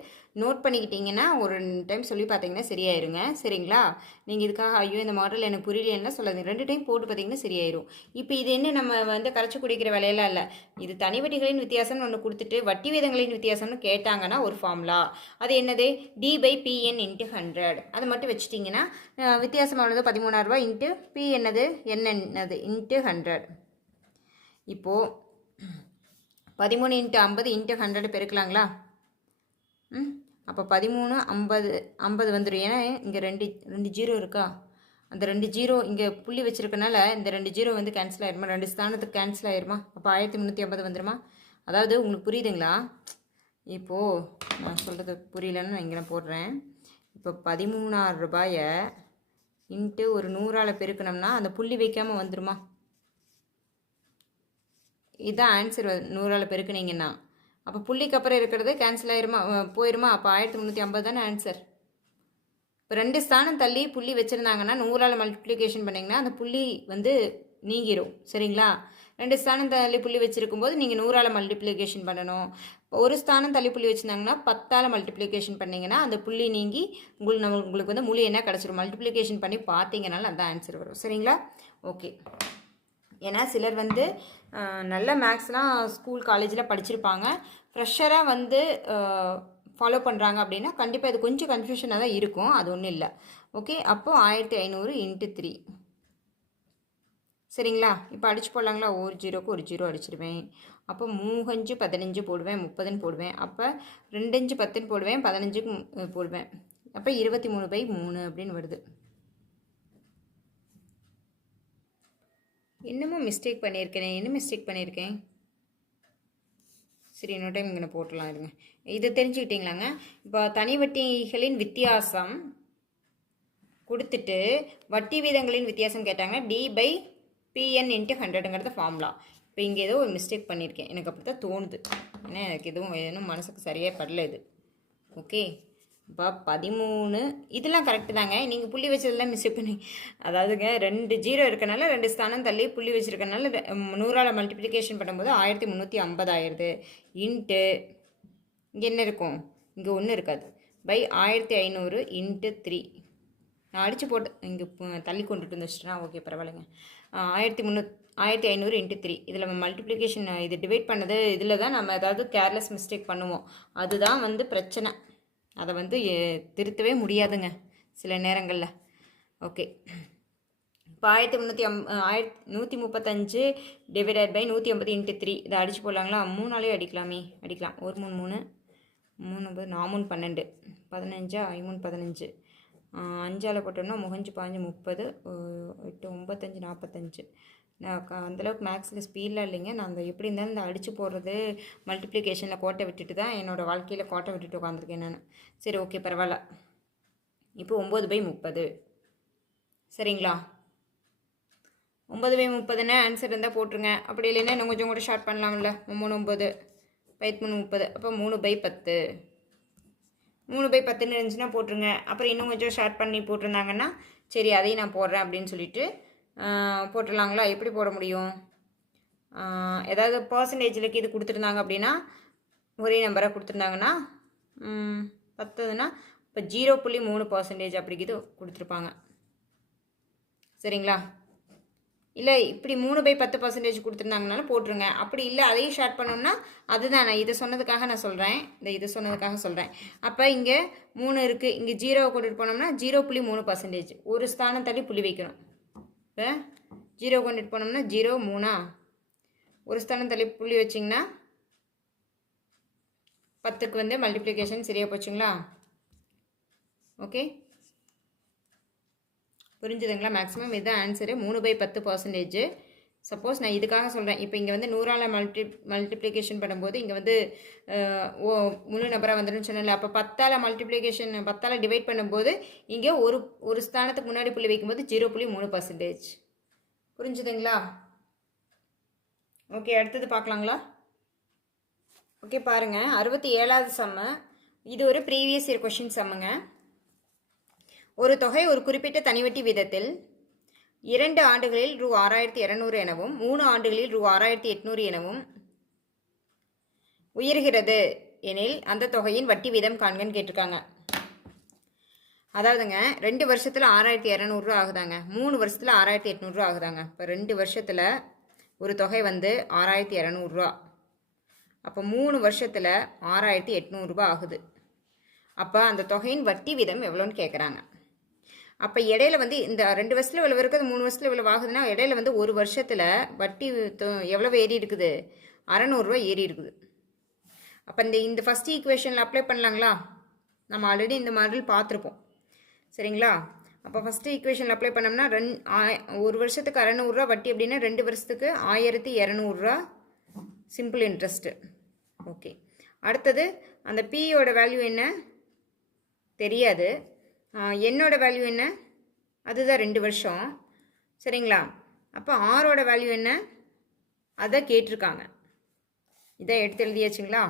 நோட் பண்ணிக்கிட்டிங்கன்னா ஒரு டைம் சொல்லி பார்த்தீங்கன்னா சரியாயிருங்க. சரிங்களா? நீங்கள் இதுக்காக ஐயோ இந்த மாடல் எனக்கு புரியலைன்னா சொல்லாதீங்க. 2 டைம் போட்டு பார்த்தீங்கன்னா சரியாயிரும். இப்போ இது என்ன நம்ம வந்து கரைச்சி குடிக்கிற வேலையெல்லாம் இல்லை. இது தனி வட்டிகளின் வித்தியாசம்னு ஒன்று கொடுத்துட்டு வட்டி வீதங்களின் வித்தியாசம்னு கேட்டாங்கன்னா ஒரு ஃபார்முலா. அது என்னது? D/PN × 100. அதை மட்டும் வச்சுட்டிங்கன்னா வித்தியாசம் ஆனது 13,000 இன்ட்டு பி என்னது என்னது இன்ட்டு 100. இப்போது 13 × 50 × 100 பெருக்கலாங்களா? அப்போ 13 50 வந்துடும். ஏன்னா இங்கே ரெண்டு ஜீரோ இருக்கா? அந்த 2 ஜீரோ இங்கே புள்ளி வச்சுருக்கனால இந்த 2 ஜீரோ வந்து கேன்சல் ஆயிருமா? 2 ஸ்தானத்துக்கு கேன்சல் ஆயிருமா? அப்போ 1350 வந்துடுமா? அதாவது உங்களுக்கு புரியுதுங்களா? இப்போது நான் சொல்கிறது புரியலன்னு நான் இங்கே போடுறேன். இப்போ 13,000 ரூபாயை இன்ட்டு ஒரு 100ஆல் பெருக்கணும்னா அந்த புள்ளி வைக்காமல் வந்துடுமா? இதுதான் ஆன்சர். 100ஆல் பெருக்குனீங்கன்னா அப்போ புள்ளிக்கு அப்புறம் இருக்கிறது கேன்சல் ஆயிருமா? போயிருமா? அப்போ 1350 தானே ஆன்சர். இப்போ 2 ஸ்தானம் தள்ளி புள்ளி வச்சுருந்தாங்கன்னா 100ஆல் மல்டிப்ளிகேஷன் பண்ணிங்கன்னா அந்த புள்ளி வந்து நீங்கிரும். சரிங்களா? 2 ஸ்தானம் தள்ளி புள்ளி வச்சுருக்கும்போது நீங்கள் 100ஆல் மல்டிப்ளிகேஷன் பண்ணணும். ஒரு ஸ்தானம் தள்ளி புள்ளி வச்சுருந்தாங்கன்னா 10ஆல் மல்டிப்ளிகேஷன் பண்ணிங்கன்னா அந்த புள்ளி நீங்கி உங்களுக்கு வந்து முழு என்ன கிடச்சிரும். மல்டிப்ளிகேஷன் பண்ணி பார்த்தீங்கனாலும் அந்த ஆன்சர் வரும். சரிங்களா? ஓகே. ஏன்னா சிலர் வந்து நல்ல மேக்ஸ்லாம் ஸ்கூல் காலேஜில் படிச்சிருப்பாங்க. ஃப்ரெஷராக வந்து ஃபாலோ பண்ணுறாங்க அப்படின்னா கண்டிப்பாக இது கொஞ்சம் கன்ஃபியூஷனாக தான் இருக்கும். அது ஒன்றும் இல்லை. ஓகே. அப்போது 1500 × 3. சரிங்களா? இப்போ அடிச்சு போடலாங்களா? ஒரு ஜீரோக்கு ஒரு ஜீரோ அடிச்சிடுவேன். அப்போ 3×5 15 போடுவேன், 30ன்னு போடுவேன். அப்போ 2×5 10ன்னு போடுவேன், 15க்கு போடுவேன். அப்போ 23/3 அப்படின்னு வருது. இன்னமும் மிஸ்டேக் பண்ணியிருக்கேன். என்ன மிஸ்டேக் பண்ணியிருக்கேன்? சரி, இன்னொரு டைம் இங்கே போட்டுடலாம் இருங்க. இதை தெரிஞ்சுக்கிட்டிங்களாங்க? இப்போ தனி வட்டிகளின் வித்தியாசம் கொடுத்துட்டு வட்டி வீதங்களின் வித்தியாசம் கேட்டாங்க. D/PN × 100ங்கிறது formula. இப்போ இங்கே ஏதோ ஒரு மிஸ்டேக் பண்ணியிருக்கேன். எனக்கு அப்படி தான் தோணுது. ஏன்னா எனக்கு எதுவும் மனசுக்கு சரியாக படல இது. ஓகே. இப்போ 13 இதெல்லாம் கரெக்டு தாங்க. நீங்கள் புள்ளி வச்சதெல்லாம் மிஸ்டேக் பண்ணி அதாவதுங்க 2 ஜீரோ இருக்கனால 2 ஸ்தானம் தள்ளி புள்ளி வச்சுருக்கனால 100ஆல் மல்டிப்ளிகேஷன் பண்ணும்போது 1350 ஆயிடுது. இன்ட்டு இங்கே என்ன இருக்கும்? இங்கே ஒன்றும் இருக்காது. பை 1500 × 3. நான் அடித்து போட்டு இங்கே தள்ளி கொண்டுட்டு வந்து வச்சுட்டேன்னா ஓகே பரவாயில்லைங்க. 1500 × 3. இதில் நம்ம மல்டிப்ளிகேஷன் இது டிவைட் பண்ணது இதில் தான் நம்ம ஏதாவது கேர்லெஸ் மிஸ்டேக் பண்ணுவோம். அதுதான் வந்து பிரச்சனை. அதை வந்து திருத்தவே முடியாதுங்க சில நேரங்களில். ஓகே. இப்போ 135 டிவைடட் பை 150 × 3. இதை அடித்து போடலாங்களா? 3ஆலே அடிக்கலாம். ஒரு 3 3 4 12 15 5 15 5ஆல் போட்டோம்னா 5 5 30 8 9 45. நான் அந்தளவுக்கு மேக்ஸில் ஸ்பீடெலாம் இல்லைங்க. நான் அந்த எப்படி இருந்தாலும் இந்த அடித்து போடுறது மல்டிப்ளிகேஷனில் கோட்டை விட்டுட்டு தான் என்னோடய வாழ்க்கையில் கோட்டை விட்டுட்டு உட்காந்துருக்கேன் நான். சரி, ஓகே பரவாயில்ல. இப்போ 9/30. சரிங்களா? 9/30ன்னு ஆன்சர் இருந்தால் போட்டுருங்க. அப்படி இல்லைன்னா இன்னும் கொஞ்சம் கூட ஷார்ட் பண்ணலாம்ல. 9 30. அப்போ 3/10. 3/10ன்னு இருந்துச்சுன்னா போட்டுருங்க. அப்புறம் இன்னும் கொஞ்சம் ஷார்ட் பண்ணி போட்டிருந்தாங்கன்னா சரி அதையும் நான் போடுறேன் அப்படின்னு சொல்லிட்டு போட்டுடலாங்களா? எப்படி போட முடியும்? ஏதாவது பர்சன்டேஜில் இது கொடுத்துருந்தாங்க அப்படின்னா ஒரே நம்பராக கொடுத்துருந்தாங்கன்னா 10ன்னா இப்போ 0.3% அப்படிக்கு இது கொடுத்துருப்பாங்க. சரிங்களா? இல்லை இப்படி 3/10% கொடுத்துருந்தாங்கனாலும் போட்டுருங்க. அப்படி இல்லை அதையும் ஷார்ட் பண்ணோம்னா அதுதான் நான் இதை சொன்னதுக்காக நான் சொல்கிறேன். இது சொன்னதுக்காக சொல்கிறேன். அப்போ இங்கே 3 இருக்குது. இங்கே 0 கொண்டுட்டு போனோம்னா 0.3%. ஒரு ஸ்தானம் தள்ளி புள்ளி வைக்கணும். இப்போ 0 கொண்டுட்டு போனோம்னா 0 3 ஒரு ஸ்தானம் தள்ளி புள்ளி வச்சிங்கன்னா 10க்கு வந்து மல்டிப்ளிகேஷன் சரியாக போச்சுங்களா? ஓகே, புரிஞ்சுதுங்களா? மேக்ஸிமம் இதுதான் ஆன்சரு. 3/10%. சப்போஸ் நான் இதுக்காக சொல்கிறேன். இப்போ இங்கே வந்து 100ஆல் மல்டிப்ளிகேஷன் பண்ணும்போது இங்கே வந்து முழு நம்பராக வந்துடும் சொன்னல. அப்போ 10ஆல் டிவைட் பண்ணும்போது இங்கே ஒரு ஸ்தானத்துக்கு முன்னாடி புள்ளி வைக்கும்போது 0.3%. புரிஞ்சுதுங்களா? ஓகே, அடுத்தது பார்க்கலாங்களா? ஓகே பாருங்கள், 67வது சம்மு. இது ஒரு ப்ரீவியஸ் இயர் கொஷின் சம்முங்க. ஒரு தொகை ஒரு குறிப்பிட்ட தனிவட்டி வீதத்தில் 2 ஆண்டுகளில் ரூ 6200 எனவும் 3 ஆண்டுகளில் ரூ 6800 எனவும் உயர்கிறது எனில் அந்த தொகையின் வட்டி வீதம் காண்கன்னு கேட்டிருக்காங்க. அதாவதுங்க 2 வருஷத்தில் 6200 ரூபா ஆகுதாங்க, 3 வருஷத்தில் 6800 ரூபா ஆகுதாங்க. இப்போ 2 வருஷத்தில் ஒரு தொகை வந்து 6200 ரூபா, அப்போ 3 வருஷத்தில் 6800 ரூபா ஆகுது. அப்போ அந்த தொகையின் வட்டி வீதம் எவ்வளோன்னு கேட்குறாங்க. அப்போ இடையில வந்து இந்த 2 வருஷத்தில் இவ்வளோ இருக்குது, 3 வருஷத்தில் இவ்வளோ ஆகுதுன்னா இடையில வந்து ஒரு வருஷத்தில் வட்டி எவ்வளோ ஏறி இருக்குது, 600 ரூபா ஏறி இருக்குது. அப்போ இந்த ஃபஸ்ட் ஈக்குவேஷனில் அப்ளை பண்ணலாங்களா? நம்ம ஆல்ரெடி இந்த மாடல் பார்த்துருப்போம், சரிங்களா? அப்போ ஃபஸ்ட்டு ஈக்குவேஷனில் அப்ளை பண்ணோம்னா ஒரு வருஷத்துக்கு 600 ரூபா வட்டி அப்படின்னா 2 வருஷத்துக்கு 1200 ரூபா சிம்பிள் இன்ட்ரெஸ்ட்டு. ஓகே, அடுத்தது அந்த பியோட வேல்யூ என்ன தெரியாது, என்னோட வேல்யூ என்ன, அதுதான் 2 வருஷம், சரிங்களா? அப்போ ஆரோட வேல்யூ என்ன அதை கேட்டிருக்காங்க. இதை எடுத்து எழுதியாச்சுங்களா?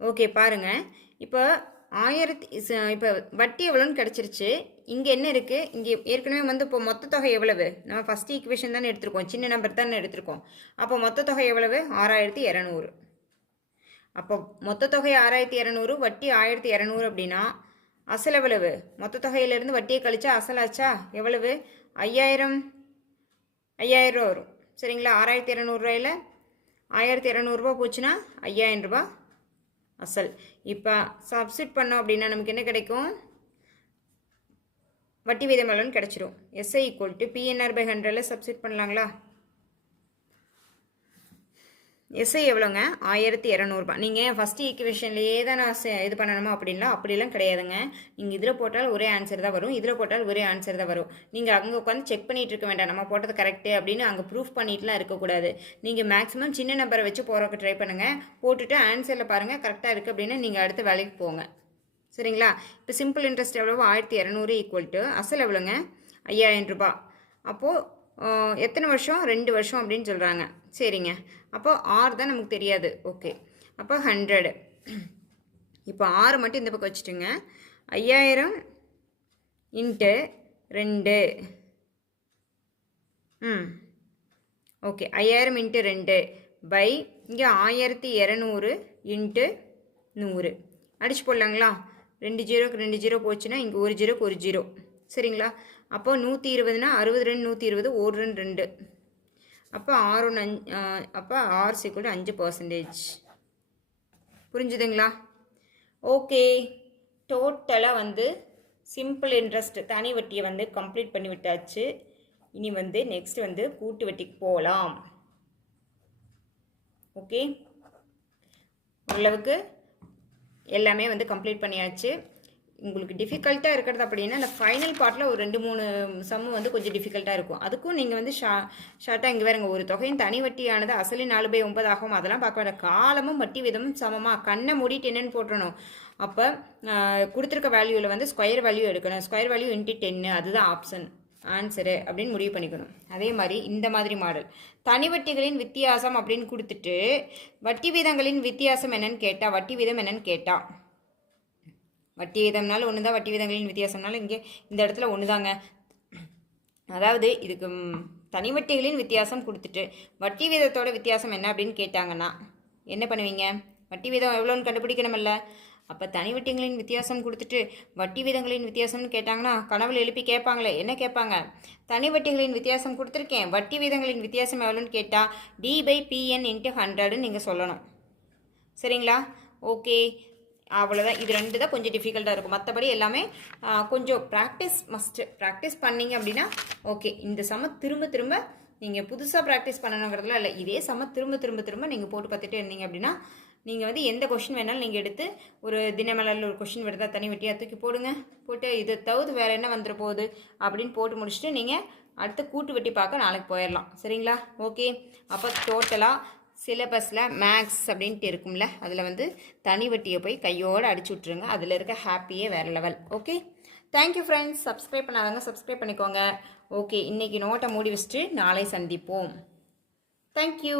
ஓகே, பாருங்கள். இப்போ இப்போ வட்டி எவ்வளோன்னு கிடச்சிருச்சு. இங்கே என்ன இருக்குது, இங்கே ஏற்கனவே வந்து இப்போ மொத்த தொகை எவ்வளவு, நம்ம ஃபஸ்ட் ஈக்குவேஷன் தானே எடுத்திருக்கோம், சின்ன நம்பர் தானே எடுத்திருக்கோம். அப்போ மொத்த தொகை எவ்வளவு, 6200. அப்போ மொத்த தொகை 6200, வட்டி 1200 அப்படின்னா அசல் எவ்வளவு, மொத்த தொகையிலேருந்து வட்டியை கழிச்சா அசலாச்சா எவ்வளவு, 5000 ரூபா வரும், சரிங்களா? 6200 ரூபாயில் 1200 ரூபா போச்சுன்னா 5000 ரூபா அசல். இப்போ சப்ஸ்டிட் பண்ணோம் அப்படின்னா நமக்கு என்ன கிடைக்கும், வட்டி வீதம் எவ்வளோன்னு கிடச்சிரும். SI equal to PNR/100 substitute பண்ணலாங்களா? எஸ்ஐ எவ்வளோங்க, 1200 ரூபாய். நீங்கள் ஃபஸ்ட்டு ஈக்குவேஷன்லேயே தான் நான் இது பண்ணணுமா அப்படிலாம் கிடையாதுங்க. நீங்கள் இதில் போட்டால் ஒரே ஆன்சர் தான் வரும், இதில் போட்டால் ஒரே ஆன்சர் தான் வரும். நீங்கள் அங்கே உட்காந்து செக் பண்ணிகிட்டு இருக்க வேண்டாம், நம்ம போட்டது கரெக்டு அப்படின்னு அங்கே ப்ரூஃப் பண்ணிட்டுலாம் இருக்கக்கூடாது. நீங்கள் மேக்ஸிமம் சின்ன நம்பரை வச்சு போகிறக்கு ட்ரை பண்ணுங்கள், போட்டுட்டு ஆன்சரில் பாருங்கள் கரெக்டாக இருக்குது அப்படின்னா நீங்கள் அடுத்த வேலைக்கு போங்க, சரிங்களா? இப்போ சிம்பிள் இன்ட்ரெஸ்ட் எவ்வளோ, 1200 ஈக்குவல் டு அசல் எவ்வளோங்க, 5000 ரூபாய். அப்போது எத்தனை வருஷம், 2 வருஷம் அப்படின்னு சொல்கிறாங்க, சரிங்க. அப்போ 6 தான் நமக்கு தெரியாது. ஓகே, அப்போ 100. இப்போ 6 மட்டும் இந்த பக்கம் வச்சுட்டுங்க, 5000 இன்ட்டு 2. ஓகே, 5000 இன்ட்டு 2 பை இங்கே 1200 இன்ட்டு 100 அடிச்சு போடலாங்களா? 2 ஜீரோக்கு 2 ஜீரோ போச்சுன்னா இங்கே 1 ஜீரோக்கு 1 ஜீரோ, சரிங்களா? அப்போ 120னா 62 120 1 2. அப்போ 6 5, அப்போ R = 5%. புரிஞ்சுதுங்களா? ஓகே, டோட்டலாக வந்து சிம்பிள் இன்ட்ரெஸ்ட் தனி வட்டியை வந்து கம்ப்ளீட் பண்ணி விட்டாச்சு. இனி வந்து நெக்ஸ்ட் வந்து கூட்டு வட்டிக்கு போகலாம். ஓகே, ஓரளவுக்கு எல்லாமே வந்து கம்ப்ளீட் பண்ணியாச்சு. உங்களுக்கு டிஃபிகல்ட்டாக இருக்கிறது அப்படின்னா அந்த ஃபைனல் பார்ட்டில் ஒரு 2-3 சம்மு வந்து கொஞ்சம் டிஃபிகல்ட்டாக இருக்கும். அதுக்கும் நீங்கள் வந்து ஷார்ட்டாக இங்கே வேறுங்க, ஒரு தொகையின் தனி வட்டியானது அசலின் 4/9 ஆகும், அதெல்லாம் பார்க்க வேண்டாம். காலமும் வட்டி விதமும் சமமாக கண்ணை மூடிட்டு என்னென்னு போட்டுறணும். அப்போ கொடுத்துருக்க வேல்யூவில் வந்து ஸ்கொயர் வேல்யூ எடுக்கணும், ஸ்கொயர் வேல்யூ இன்ட்டு 10, அதுதான் ஆப்ஷன் ஆன்சரு அப்படின்னு முடிவு பண்ணிக்கணும். அதே மாதிரி இந்த மாதிரி மாடல் தனி வட்டிகளின் வித்தியாசம் அப்படின்னு கொடுத்துட்டு வட்டி வீதங்களின் வித்தியாசம் என்னன்னு கேட்டால், வட்டி வீதம் என்னன்னு கேட்டால், வட்டி வீதம்னாலும் ஒன்று தான், வட்டி வீதங்களின் வித்தியாசம்னாலும் இங்கே இந்த இடத்துல ஒன்று தாங்க. அதாவது இதுக்கு தனி வட்டிகளின் வித்தியாசம் கொடுத்துட்டு வட்டி வீதத்தோட வித்தியாசம் என்ன அப்படின்னு கேட்டாங்கன்னா என்ன பண்ணுவீங்க, வட்டி வீதம் எவ்வளோன்னு கண்டுபிடிக்கணுமில்ல. அப்போ தனி வட்டிகளின் வித்தியாசம் கொடுத்துட்டு வட்டி வீதங்களின் வித்தியாசம்னு கேட்டாங்கன்னா கனவில் எழுப்பி கேட்பாங்களே, என்ன கேட்பாங்க, தனி வட்டிகளின் வித்தியாசம் கொடுத்துருக்கேன், வட்டி வீதங்களின் வித்தியாசம் எவ்வளோன்னு கேட்டால் D/PN × 100ன்னு நீங்கள் சொல்லணும், சரிங்களா? ஓகே, அவ்வளோதான். இது 2 தான் கொஞ்சம் டிஃபிகல்ட்டாக இருக்கும், மற்றபடி எல்லாமே கொஞ்சம் ப்ராக்டிஸ் மஸ்ட்டு. ப்ராக்டிஸ் பண்ணிங்க அப்படின்னா ஓகே. இந்த சம திரும்ப திரும்ப நீங்கள் புதுசாக ப்ராக்டிஸ் பண்ணணுங்கிறதுலாம் இல்லை, இதே சம திரும்ப திரும்ப திரும்ப நீங்கள் போட்டு பார்த்துட்டே இருந்தீங்க அப்படின்னா நீங்கள் வந்து எந்த கொஷின் வேணாலும் நீங்கள் எடுத்து ஒரு தினமலரில் ஒரு கொஷின் வருதா தனி வட்டியாக தூக்கி போடுங்க, போட்டு இதை தவிர்த்து வேறு என்ன வந்துட போகுது அப்படின்னு போட்டு முடிச்சுட்டு நீங்கள் அடுத்து கூட்டு வட்டி பார்க்க நாளைக்கு போயிடலாம், சரிங்களா? ஓகே, அப்போ டோட்டலாக சிலபஸில் மேக்ஸ் அப்படின்ட்டு இருக்கும்ல, அதில் வந்து தனி வட்டியை போய் கையோடு அடிச்சு விட்ருங்க, அதில் இருக்க ஹாப்பியே வேறு level. Okay, thank you friends. Subscribe பண்ணாதவங்க சப்ஸ்கிரைப் பண்ணிக்கோங்க. ஓகே, இன்றைக்கி நோட்டை மூடி வச்சுட்டு நாளை சந்திப்போம். தேங்க்யூ.